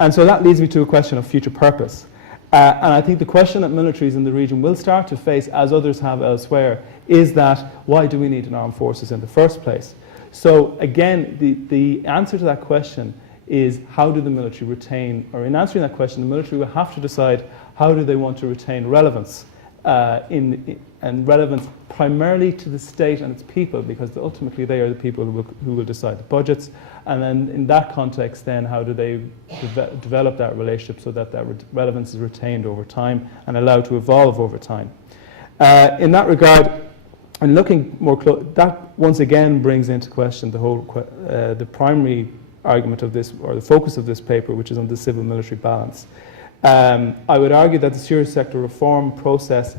And so that leads me to a question of future purpose. And I think the question that militaries in the region will start to face, as others have elsewhere, is that why do we need an armed forces in the first place? So again, the answer to that question is how do the military retain, or in answering that question, the military will have to decide how do they want to retain relevance, and relevance primarily to the state and its people, because ultimately they are the people who will decide the budgets. And then in that context, then how do they develop that relationship so that relevance is retained over time and allowed to evolve over time. In that regard, and looking more close, that once again brings into question the whole the primary argument of this, or the focus of this paper, which is on the civil-military balance. I would argue that the security sector reform process,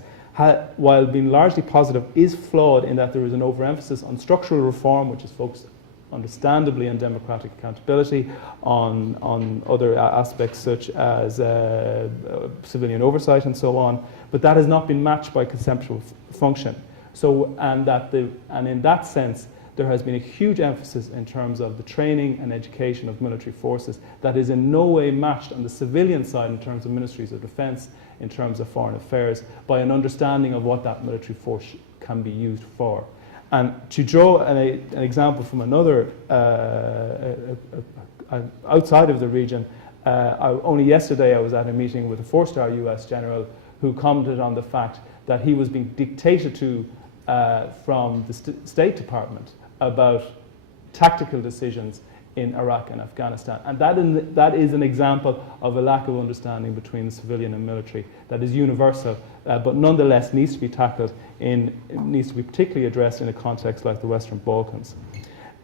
while being largely positive, is flawed in that there is an overemphasis on structural reform, which is focused understandably on democratic accountability, on other aspects such as civilian oversight and so on, but that has not been matched by conceptual function. So, and in that sense, there has been a huge emphasis in terms of the training and education of military forces that is in no way matched on the civilian side in terms of ministries of defence, in terms of foreign affairs, by an understanding of what that military force can be used for. And to draw an example from another, outside of the region, only yesterday I was at a meeting with a 4-star US general who commented on the fact that he was being dictated to from the State Department about tactical decisions in Iraq and Afghanistan. And that is an example of a lack of understanding between the civilian and military that is universal, but nonetheless needs to be tackled, needs to be particularly addressed in a context like the Western Balkans.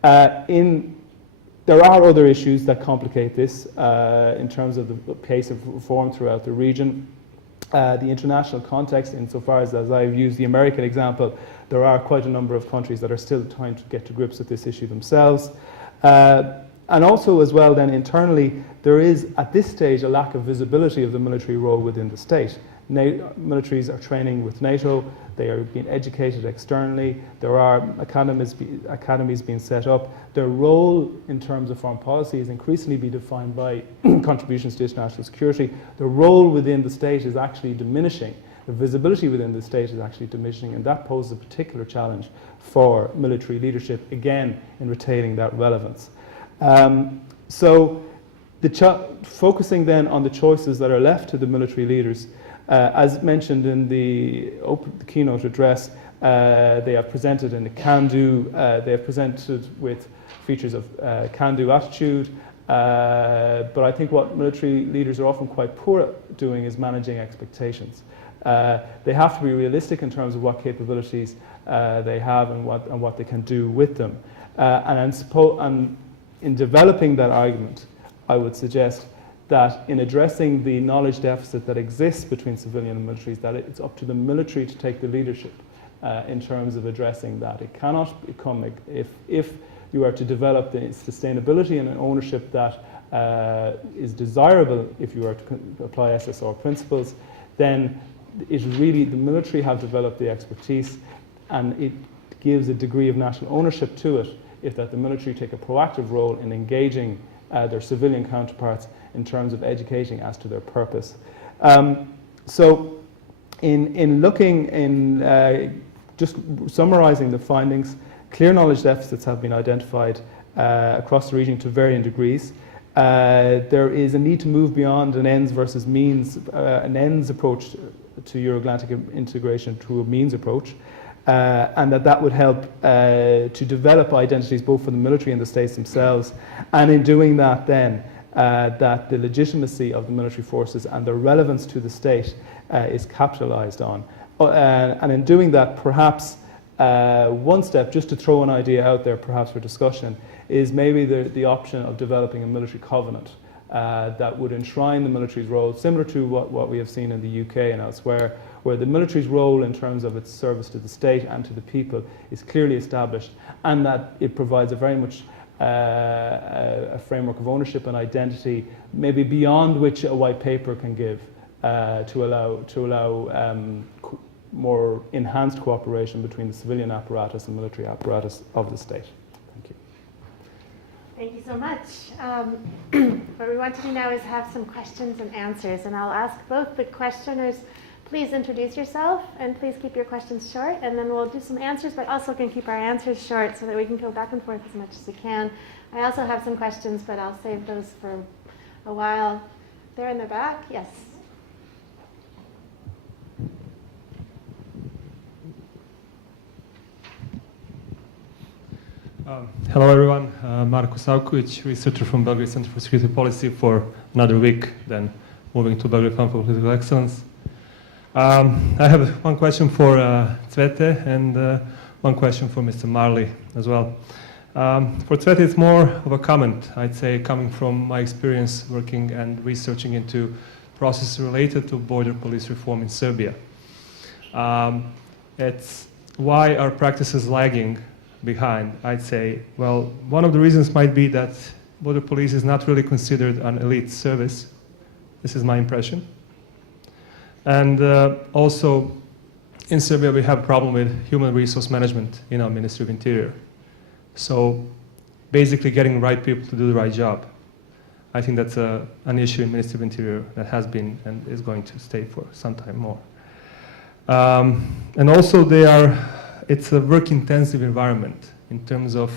There are other issues that complicate this in terms of the pace of reform throughout the region. The international context, insofar as I've used the American example, there are quite a number of countries that are still trying to get to grips with this issue themselves. And also as well then internally, there is at this stage a lack of visibility of the military role within the state. Militaries are training with NATO, they are being educated externally, there are academies being set up. Their role in terms of foreign policy is increasingly be defined by contributions to international security. The role within the state is actually diminishing. The visibility within the state is actually diminishing, and that poses a particular challenge for military leadership, again, in retaining that relevance. So focusing then on the choices that are left to the military leaders, as mentioned in the keynote address, they have presented in the can-do, they have presented with features of can-do attitude, but I think what military leaders are often quite poor at doing is managing expectations. They have to be realistic in terms of what capabilities they have and what they can do with them. And in developing that argument, I would suggest that in addressing the knowledge deficit that exists between civilian and militaries, that it's up to the military to take the leadership in terms of addressing that. It cannot become, if you are to develop the sustainability and an ownership that is desirable if you are to apply SSR principles, then it really, the military have developed the expertise, and it gives a degree of national ownership to it if that the military take a proactive role in engaging their civilian counterparts in terms of educating as to their purpose. So in looking, just summarizing the findings, clear knowledge deficits have been identified across the region to varying degrees. There is a need to move beyond an ends versus means, an ends approach to Euro-Atlantic integration to a means approach. And that would help to develop identities both for the military and the states themselves. And in doing that then, that the legitimacy of the military forces and their relevance to the state is capitalized on. And in doing that, perhaps one step, just to throw an idea out there perhaps for discussion, is maybe the option of developing a military covenant that would enshrine the military's role, similar to what we have seen in the UK and elsewhere, where the military's role in terms of its service to the state and to the people is clearly established, and that it provides a very much a framework of ownership and identity, maybe beyond which a white paper can give, to allow more enhanced cooperation between the civilian apparatus and military apparatus of the state. Thank you. Thank you so much. What we want to do now is have some questions and answers, and I'll ask both the questioners please introduce yourself and please keep your questions short, and then we'll do some answers, but also can keep our answers short so that we can go back and forth as much as we can. I also have some questions, but I'll save those for a while. There in the back, yes. Hello everyone, Marko Savkovic, researcher from Belgrade Center for Security Policy for another week, then moving to Belgrade Fund for Political Excellence. I have one question for Cvete and one question for Mr. Marley as well. For Cvete, it's more of a comment, I'd say, coming from my experience working and researching into processes related to border police reform in Serbia. It's why our practice is lagging behind, I'd say. Well, one of the reasons might be that border police is not really considered an elite service. This is my impression. And also, in Serbia, we have a problem with human resource management in our Ministry of Interior. So, basically getting the right people to do the right job. I think that's an issue in Ministry of Interior that has been and is going to stay for some time more. And also, it's a work-intensive environment in terms of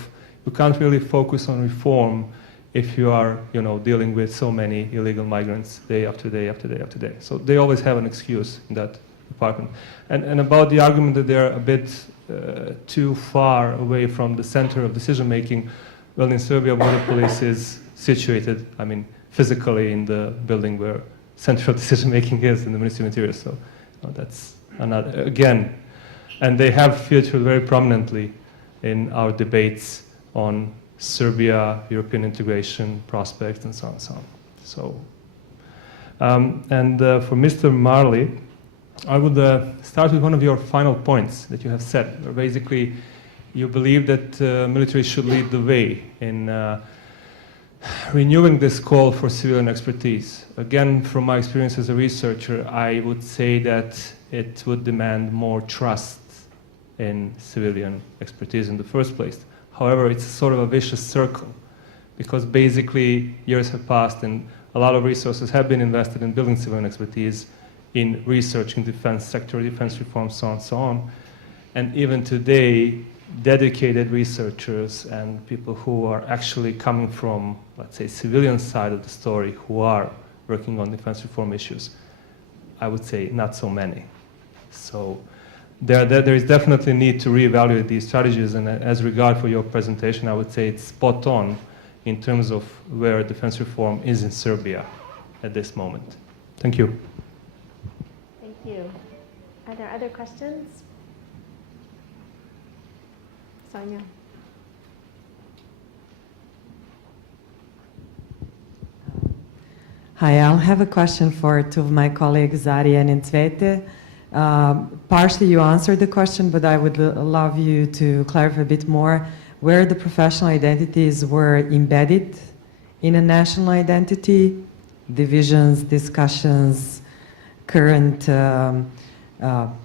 you can't really focus on reform if you are, dealing with so many illegal migrants day after day after day after day. So they always have an excuse in that department. And about the argument that they're a bit too far away from the center of decision-making, well, in Serbia, border police is situated, physically in the building where central decision-making is in the Ministry of Interior. So that's another, again, and they have featured very prominently in our debates on Serbia, European integration prospects, and so on and so on. So, for Mr. Marley, I would start with one of your final points that you have said, where basically you believe that military should lead the way in renewing this call for civilian expertise. Again, from my experience as a researcher, I would say that it would demand more trust in civilian expertise in the first place. However, it's sort of a vicious circle because basically years have passed and a lot of resources have been invested in building civilian expertise, in researching defense sector, defense reform, so on and so on. And even today, dedicated researchers and people who are actually coming from, let's say, civilian side of the story, who are working on defense reform issues, I would say not so many. So there is definitely a need to reevaluate these strategies, and as regard for your presentation, I would say it's spot on in terms of where defense reform is in Serbia at this moment. Thank you. Thank you. Are there other questions? Sonia. Hi, I'll have a question for two of my colleagues, Arjan and Cvete. Partially you answered the question, but I would love you to clarify a bit more where the professional identities were embedded in a national identity, divisions, discussions, current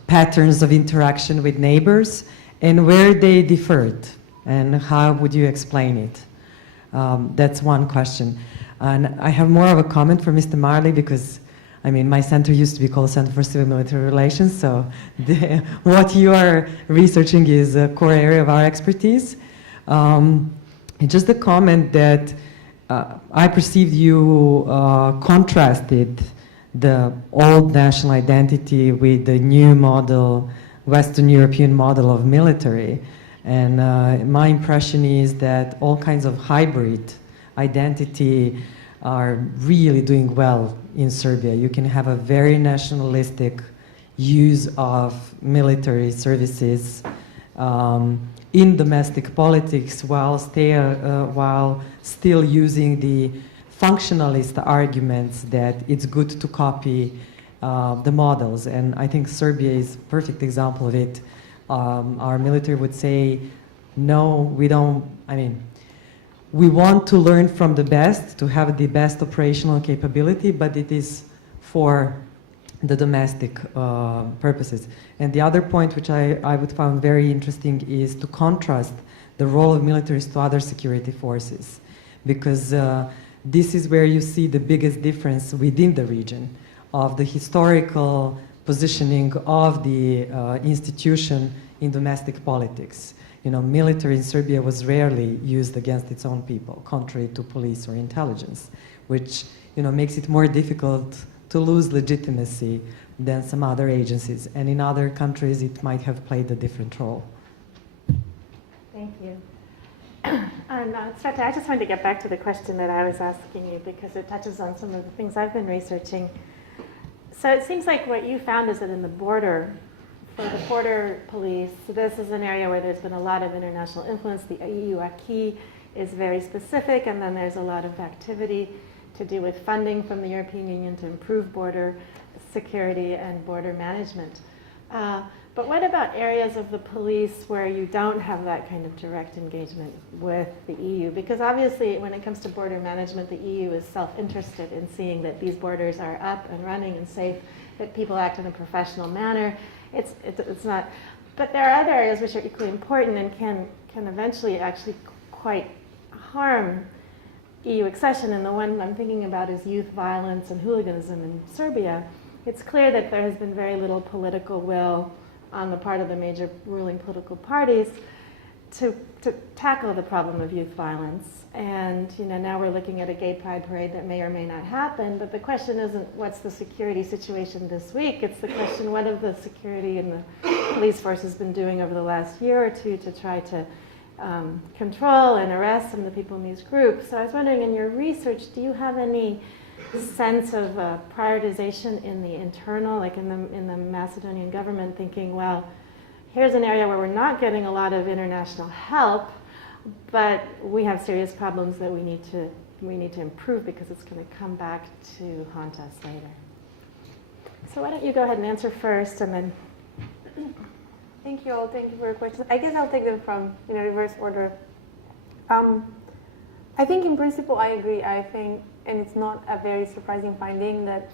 patterns of interaction with neighbors, and where they differed, and how would you explain it? That's one question. And I have more of a comment for Mr. Marley because, my center used to be called Center for Civil Military Relations, so what you are researching is a core area of our expertise. And just a comment that I perceived you contrasted the old national identity with the new model, Western European model of military. And my impression is that all kinds of hybrid identity are really doing well in Serbia. You can have a very nationalistic use of military services in domestic politics while still using the functionalist arguments that it's good to copy the models. And I think Serbia is a perfect example of it. Our military would say, no, we don't, we want to learn from the best, to have the best operational capability, but it is for the domestic purposes. And the other point which I would find very interesting is to contrast the role of militaries to other security forces, because this is where you see the biggest difference within the region of the historical positioning of the institution in domestic politics. You know, military in Serbia was rarely used against its own people, contrary to police or intelligence, which, you know, makes it more difficult to lose legitimacy than some other agencies. And in other countries, it might have played a different role. Thank you. And Cvete, I just wanted to get back to the question that I was asking you because it touches on some of the things I've been researching. So it seems like what you found is that in the border, for the border police, so this is an area where there's been a lot of international influence. The EU acquis is very specific, and then there's a lot of activity to do with funding from the European Union to improve border security and border management. But what about areas of the police where you don't have that kind of direct engagement with the EU? Because obviously when it comes to border management, the EU is self-interested in seeing that these borders are up and running and safe, that people act in a professional manner. It's not, but there are other areas which are equally important and can eventually actually quite harm EU accession, and the one I'm thinking about is youth violence and hooliganism in Serbia. It's clear that there has been very little political will on the part of the major ruling political parties to tackle the problem of youth violence. And you know, now we're looking at a gay pride parade that may or may not happen, but the question isn't what's the security situation this week, it's the question what have the security and the police force has been doing over the last year or two to try to control and arrest some of the people in these groups. So I was wondering, in your research, do you have any sense of prioritization in the internal, like in the Macedonian government, thinking, well, here's an area where we're not getting a lot of international help, but we have serious problems that we need to improve because it's going to come back to haunt us later. So why don't you go ahead and answer first, and then. Thank you all. Thank you for your questions. I guess I'll take them from in a reverse order. I think in principle I agree. I think, and it's not a very surprising finding, that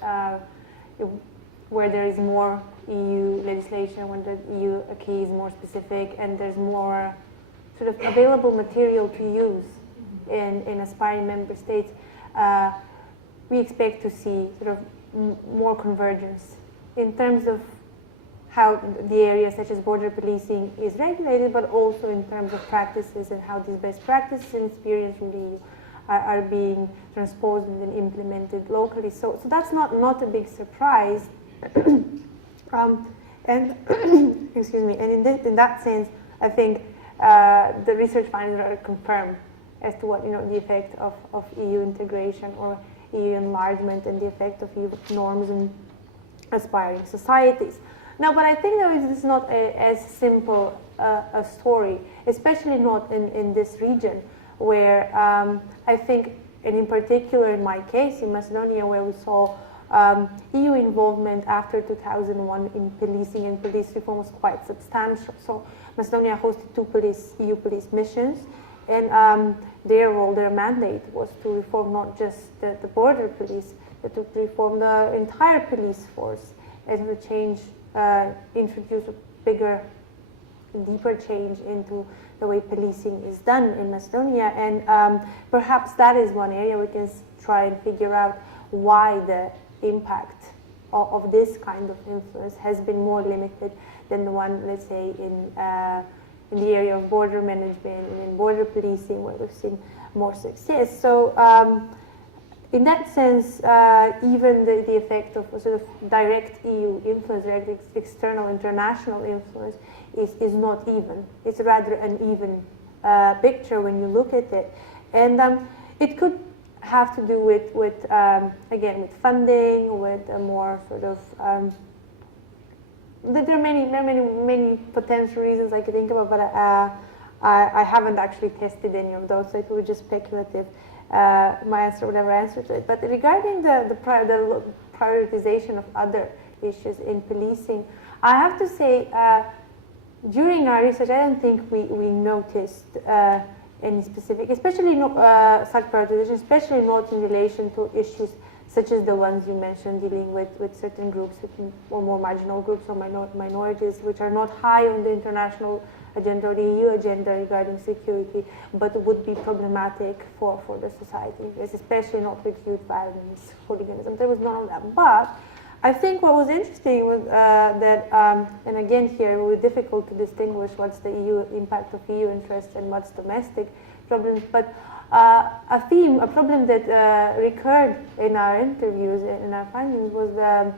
where there is more EU legislation, when the EU acquis is more specific, and there's more sort of available material to use in aspiring member states, we expect to see sort of more convergence in terms of how the area such as border policing is regulated, but also in terms of practices and how these best practices and experience from the EU are being transposed and then implemented locally. So that's not a big surprise. And excuse me. And in that sense, I think the research findings are confirmed as to what the effect of EU integration or EU enlargement and the effect of EU norms in aspiring societies. Now, but I think that this is not as simple a story, especially not in this region, where I think, and in particular in my case, in Macedonia, where we saw EU involvement after 2001 in policing and police reform was quite substantial. So Macedonia hosted 2 EU police missions, and their role, their mandate was to reform not just the border police, but to reform the entire police force and to change, introduce a bigger, deeper change into the way policing is done in Macedonia. And perhaps that is one area we can try and figure out why the impact of this kind of influence has been more limited than the one, let's say, in the area of border management and in border policing, where we've seen more success. So in that sense, even the effect of sort of direct EU influence, direct external international influence is not even. It's rather uneven picture when you look at it. And it could have to do with again, with funding, with a more sort of, there are many potential reasons I could think about, but I haven't actually tested any of those, so it was just speculative. My answer, whatever answer to it. But regarding the prioritization of other issues in policing, I have to say, during our research, I don't think we noticed any specific, especially such prioritization, especially not in relation to issues such as the ones you mentioned, dealing with certain groups, or more marginal groups or minorities, which are not high on the international agenda or the EU agenda regarding security, but would be problematic for the society, especially not with youth violence, hooliganism. There was none of that. But I think what was interesting was that, and again here it will be difficult to distinguish what's the EU impact of EU interests and what's domestic problems, but a problem that recurred in our interviews, in our findings, was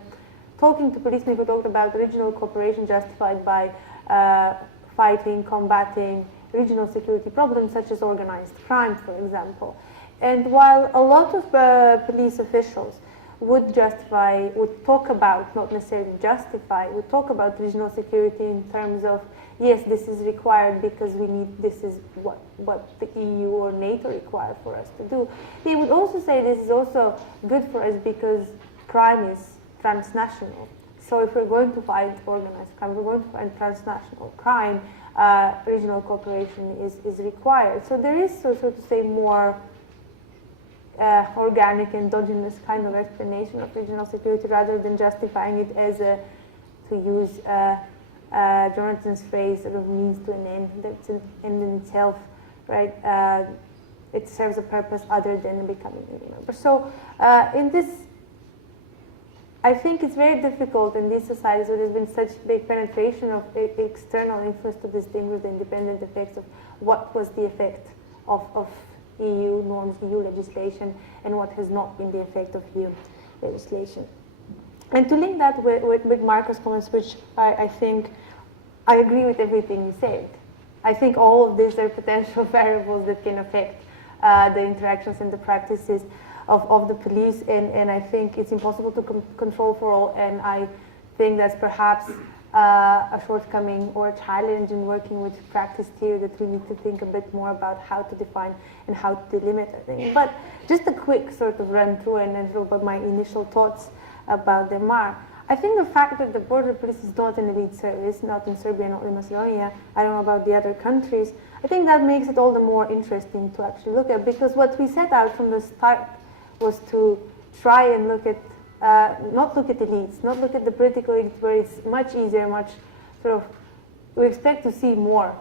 talking to policemen who talked about regional cooperation justified by fighting, combating regional security problems such as organized crime, for example. And while a lot of police officials would talk about, not necessarily justify, would talk about regional security in terms of, yes, this is required because this is what the EU or NATO require for us to do. They would also say this is also good for us because crime is transnational. So if we're going to fight organized crime, we're going to fight transnational crime, regional cooperation is required. So there is, so to say, more organic, endogenous kind of explanation of regional security rather than justifying it as to use Jonathan's phrase, sort of means to an end, that's an end in itself, right? It serves a purpose other than becoming a member. So in this, I think it's very difficult in these societies where there's been such big penetration of external influence to distinguish the independent effects of what was the effect of EU norms, EU legislation, and what has not been the effect of EU legislation. And to link that with Marco's comments, which I think I agree with everything you said. I think all of these are potential variables that can affect the interactions and the practices of the police, and I think it's impossible to control for all, and I think that's perhaps a shortcoming or a challenge in working with practice theory that we need to think a bit more about how to define and how to delimit, I think. But just a quick sort of run through and then what my initial thoughts about them are. I think the fact that the border police is not an elite service, not in Serbia, not in Macedonia, I don't know about the other countries, I think that makes it all the more interesting to actually look at, because what we set out from the start was to try and look at not look at elites, not look at the political elite where it's much easier, much sort of, we expect to see more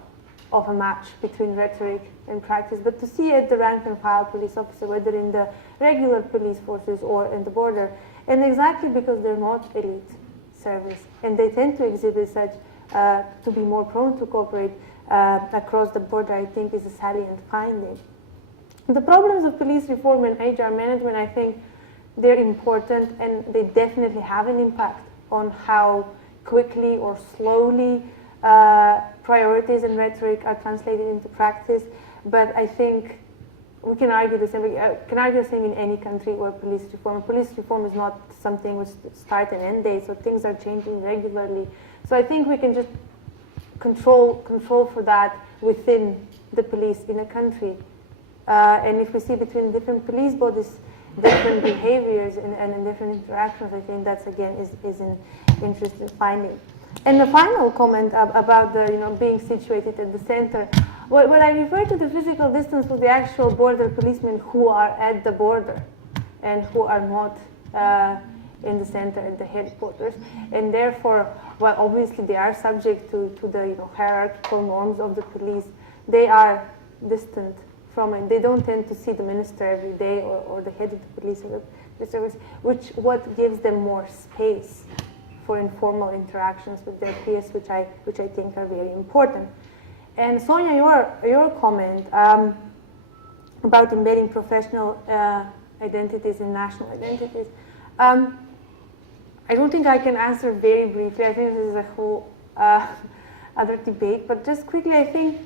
of a match between rhetoric and practice, but to see at the rank and file police officer, whether in the regular police forces or in the border, and exactly because they're not elite service, and they tend to exhibit such, to be more prone to cooperate across the border, I think is a salient finding. The problems of police reform and HR management, I think, they're important, and they definitely have an impact on how quickly or slowly priorities and rhetoric are translated into practice. But I think we can argue the same. Can argue the same in any country where police reform. Police reform is not something with start and end dates, so things are changing regularly. So I think we can just control for that within the police in a country. And if we see between different police bodies different behaviors and different interactions, I think that's again is an interesting finding. And the final comment about the being situated at the center, when I refer to the physical distance with the actual border policemen who are at the border and who are not in the center at the headquarters, and therefore, well, obviously they are subject to the hierarchical norms of the police. They are distant from it. They don't tend to see the minister every day or the head of the police or the service, what gives them more space for informal interactions with their peers, which I think are very important. And Sonia, your comment about embedding professional identities in national identities, I don't think I can answer very briefly. I think this is a whole other debate, but just quickly, I think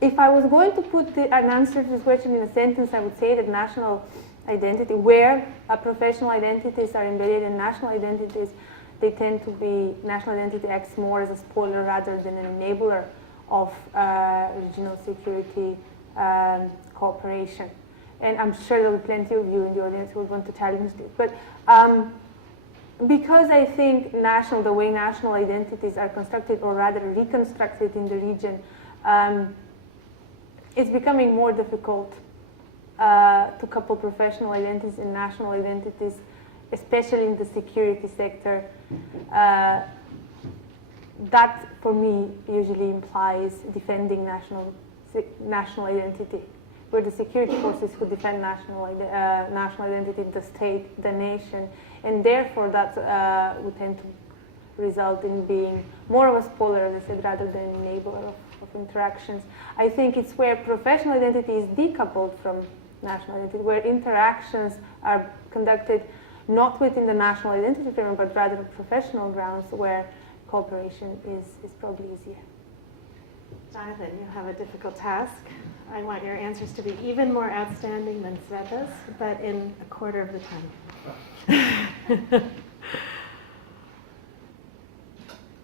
if I was going to put an answer to this question in a sentence, I would say that national identity, where professional identities are embedded in national identities, they tend to be, national identity acts more as a spoiler rather than an enabler of regional security cooperation. And I'm sure there will be plenty of you in the audience who would want to challenge this. But because I think the way national identities are constructed, or rather reconstructed in the region, it's becoming more difficult to couple professional identities and national identities, especially in the security sector. That, for me, usually implies defending national identity, where the security forces who defend national identity, the state, the nation, and therefore that would tend to result in being more of a spoiler, as I said, rather than an enabler of interactions. I think it's where professional identity is decoupled from national identity, where interactions are conducted not within the national identity framework, but rather professional grounds, where cooperation is probably easier. Jonathan, you have a difficult task. I want your answers to be even more outstanding than Cvete's, but in a quarter of the time.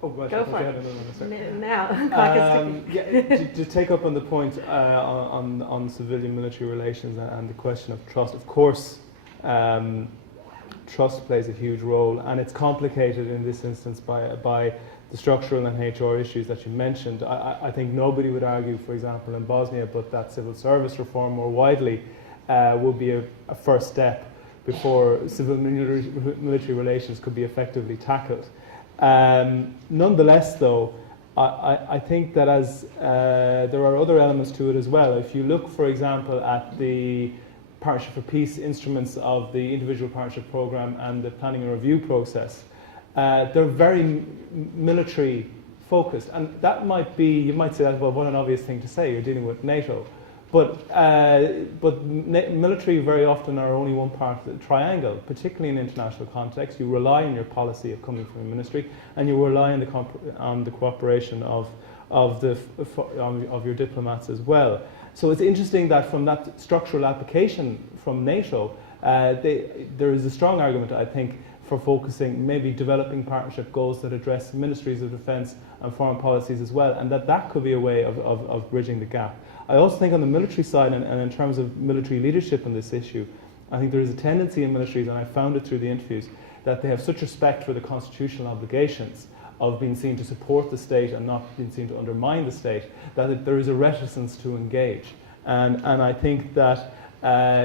Oh, right. Go for it. Now, to take up on the point on civilian-military relations and the question of trust, of course, trust plays a huge role, and it's complicated in this instance by the structural and HR issues that you mentioned. I think nobody would argue, for example, in Bosnia, but that civil service reform more widely would be a first step before civil-military relations could be effectively tackled. Nonetheless, though, I think that as there are other elements to it as well. If you look, for example, at the Partnership for Peace instruments of the Individual Partnership Programme and the Planning and Review process, they're very military focused. And that might be, you might say, that, well, what an obvious thing to say, you're dealing with NATO. But military very often are only one part of the triangle, particularly in international context. You rely on your policy of coming from a ministry, and you rely on the cooperation of your diplomats as well. So it's interesting that from that structural application from NATO, there is a strong argument, I think, for focusing, maybe developing partnership goals that address ministries of defence and foreign policies as well, and that could be a way of bridging the gap. I also think on the military side, and in terms of military leadership on this issue, I think there is a tendency in militaries, and I found it through the interviews, that they have such respect for the constitutional obligations of being seen to support the state and not being seen to undermine the state, that there is a reticence to engage. And I think that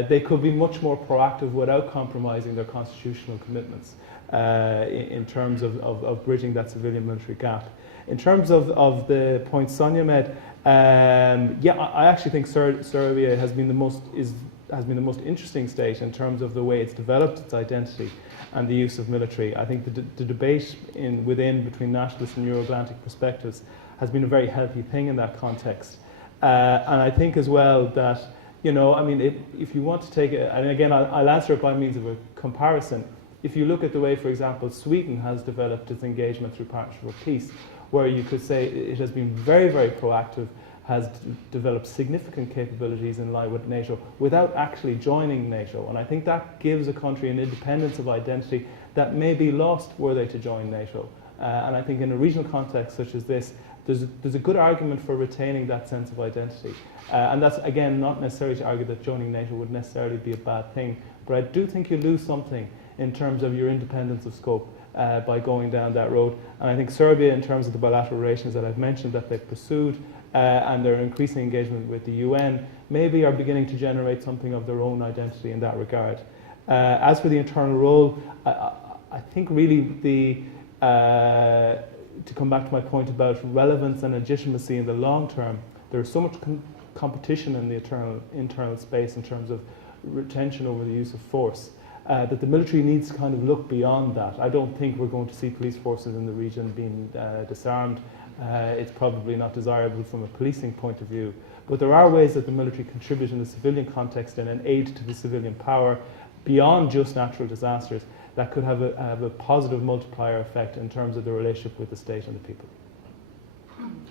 they could be much more proactive without compromising their constitutional commitments in terms of bridging that civilian-military gap. In terms of the point Sonia made, I actually think Serbia has been the most interesting state in terms of the way it's developed its identity and the use of military. I think the debate between nationalist and Euro-Atlantic perspectives has been a very healthy thing in that context. And I think as well that, if you want to take it, and again, I'll answer it by means of a comparison. If you look at the way, for example, Sweden has developed its engagement through Partnership for Peace, where you could say it has been very, very proactive, has developed significant capabilities in line with NATO without actually joining NATO. And I think that gives a country an independence of identity that may be lost were they to join NATO. And I think in a regional context such as this, there's a good argument for retaining that sense of identity. And that's, again, not necessarily to argue that joining NATO would necessarily be a bad thing, but I do think you lose something in terms of your independence of scope by going down that road. And I think Serbia, in terms of the bilateral relations that I've mentioned that they've pursued and their increasing engagement with the UN, maybe are beginning to generate something of their own identity in that regard. As for the internal role, I think really to come back to my point about relevance and legitimacy in the long term, there's so much competition in the internal space in terms of retention over the use of force, that the military needs to kind of look beyond that. I don't think we're going to see police forces in the region being disarmed. It's probably not desirable from a policing point of view. But there are ways that the military contribute in the civilian context and an aid to the civilian power beyond just natural disasters that could have a positive multiplier effect in terms of the relationship with the state and the people.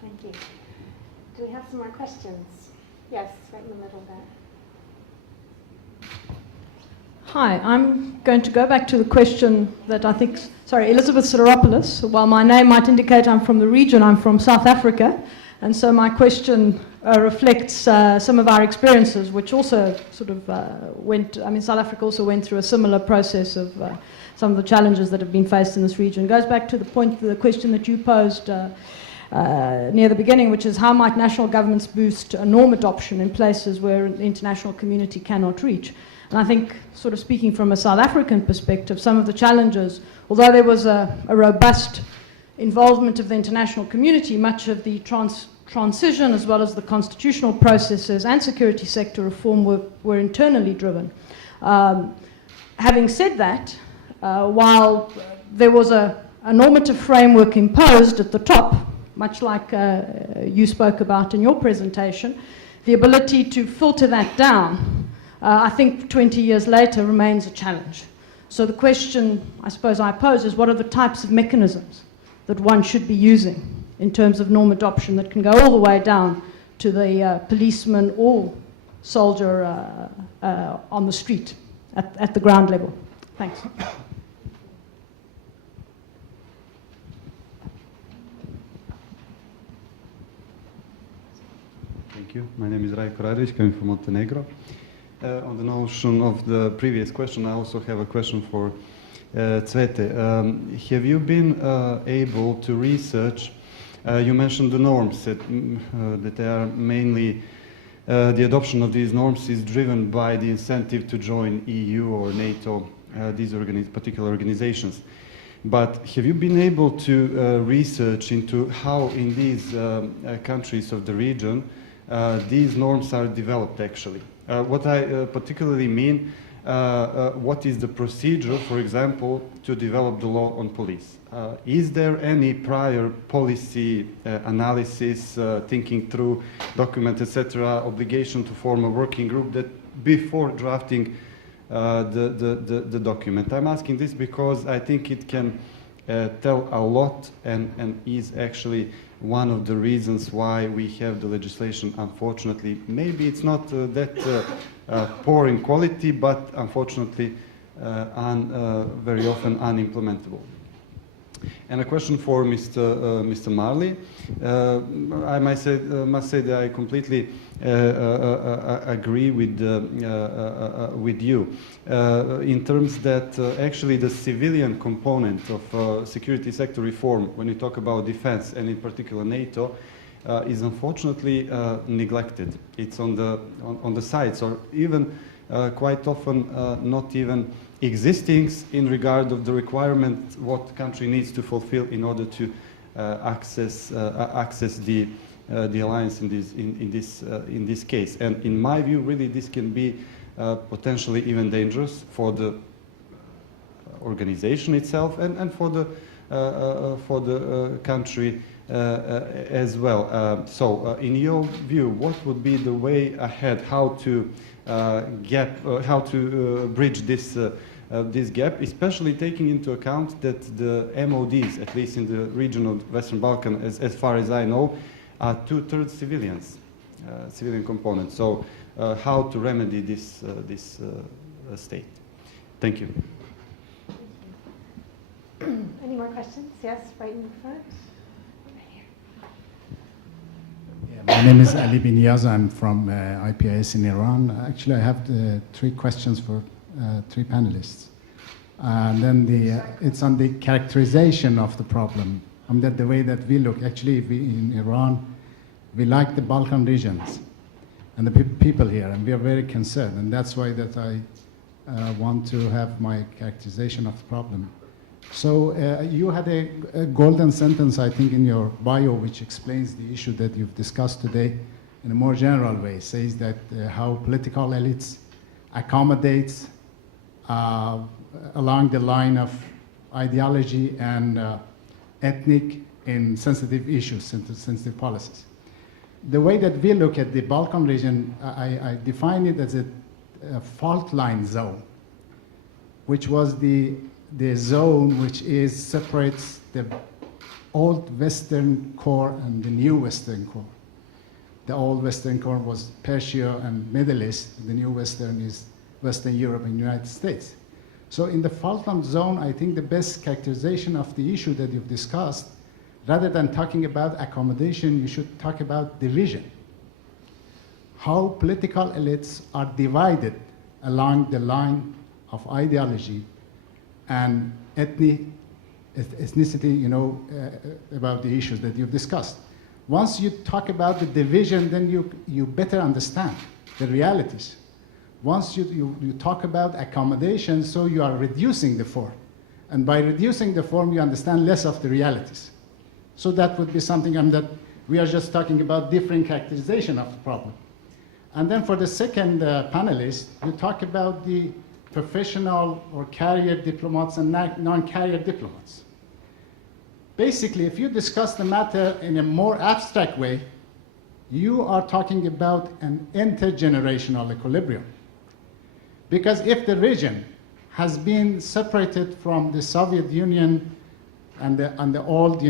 Thank you. Do we have some more questions? Yes, right in the middle there. Hi, I'm going to go back to the question that I think, Elizabeth Sideropoulos. While my name might indicate I'm from the region, I'm from South Africa. And so my question reflects some of our experiences, which also South Africa also went through a similar process of some of the challenges that have been faced in this region. It goes back to the question that you posed near the beginning, which is how might national governments boost norm adoption in places where the international community cannot reach? And I think, sort of speaking from a South African perspective, some of the challenges, although there was a robust involvement of the international community, much of the transition as well as the constitutional processes and security sector reform were internally driven. Having said that, while there was a normative framework imposed at the top, much like you spoke about in your presentation, the ability to filter that down, I think 20 years later remains a challenge. So the question I suppose I pose is, what are the types of mechanisms that one should be using in terms of norm adoption that can go all the way down to the policeman or soldier on the street at the ground level? Thanks. Thank you. My name is Rajko Radić, coming from Montenegro. On the notion of the previous question, I also have a question for Cvete. Have you been able to research, you mentioned the norms, that they are mainly, the adoption of these norms is driven by the incentive to join EU or NATO, these particular organizations. But have you been able to research into how in these countries of the region these norms are developed actually? What I particularly mean, what is the procedure, for example, to develop the law on police? Is there any prior policy analysis, thinking through documents, etc., obligation to form a working group that before drafting the document? I'm asking this because I think it can tell a lot and is actually one of the reasons why we have the legislation, unfortunately. Maybe it's not that poor in quality, but unfortunately very often unimplementable. And a question for Mr. Marley. I must say that I completely agree with you in terms that actually the civilian component of security sector reform, when we talk about defense and in particular NATO, is unfortunately neglected. It's on the sides, or even quite often not even existing in regard of the requirement what country needs to fulfill in order to access the alliance in this case. And in my view, really, this can be potentially even dangerous for the organization itself and for the country as well. So, in your view, what would be the way ahead? How to bridge this gap, especially taking into account that the MODs, at least in the region of Western Balkan, as far as I know, are 2/3 civilians, civilian components. So, how to remedy this state? Thank you. Any more questions? Yes, right in front. My name is Ali bin Yaz. I'm from IPIS in Iran. Actually, I have 3 questions for 3 panelists. And then it's on the characterization of the problem. That the way that we look, actually, we in Iran, we like the Balkan regions and the people here, and we are very concerned. And that's why that I want to have my characterization of the problem. So you had a golden sentence, I think, in your bio, which explains the issue that you've discussed today in a more general way. It says that how political elites accommodates along the line of ideology and ethnic in sensitive issues, sensitive policies. The way that we look at the Balkan region, I define it as a fault line zone, which was the zone which separates the old Western core and the new Western core. The old Western core was Persia and Middle East. The new Western is Western Europe and United States. So in the fault line zone, I think the best characterization of the issue that you've discussed, rather than talking about accommodation, you should talk about division. How political elites are divided along the line of ideology and ethnicity, about the issues that you've discussed. Once you talk about the division, then you better understand the realities. Once you talk about accommodation, so you are reducing the form. And by reducing the form, you understand less of the realities. So that would be something that we are just talking about different characterization of the problem. And then for the second panelist, you talk about the professional or career diplomats and non-career diplomats. Basically, if you discuss the matter in a more abstract way, you are talking about an intergenerational equilibrium. Because if the region has been separated from the Soviet Union and the old,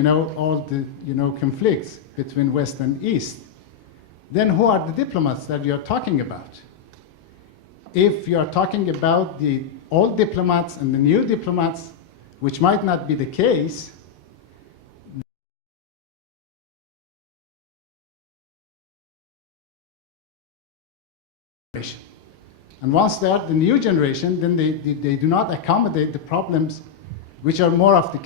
conflicts between West and East, then who are the diplomats that you're talking about? If you're talking about the old diplomats and the new diplomats, which might not be the case, and once they are the new generation, then they do not accommodate the problems which are more of the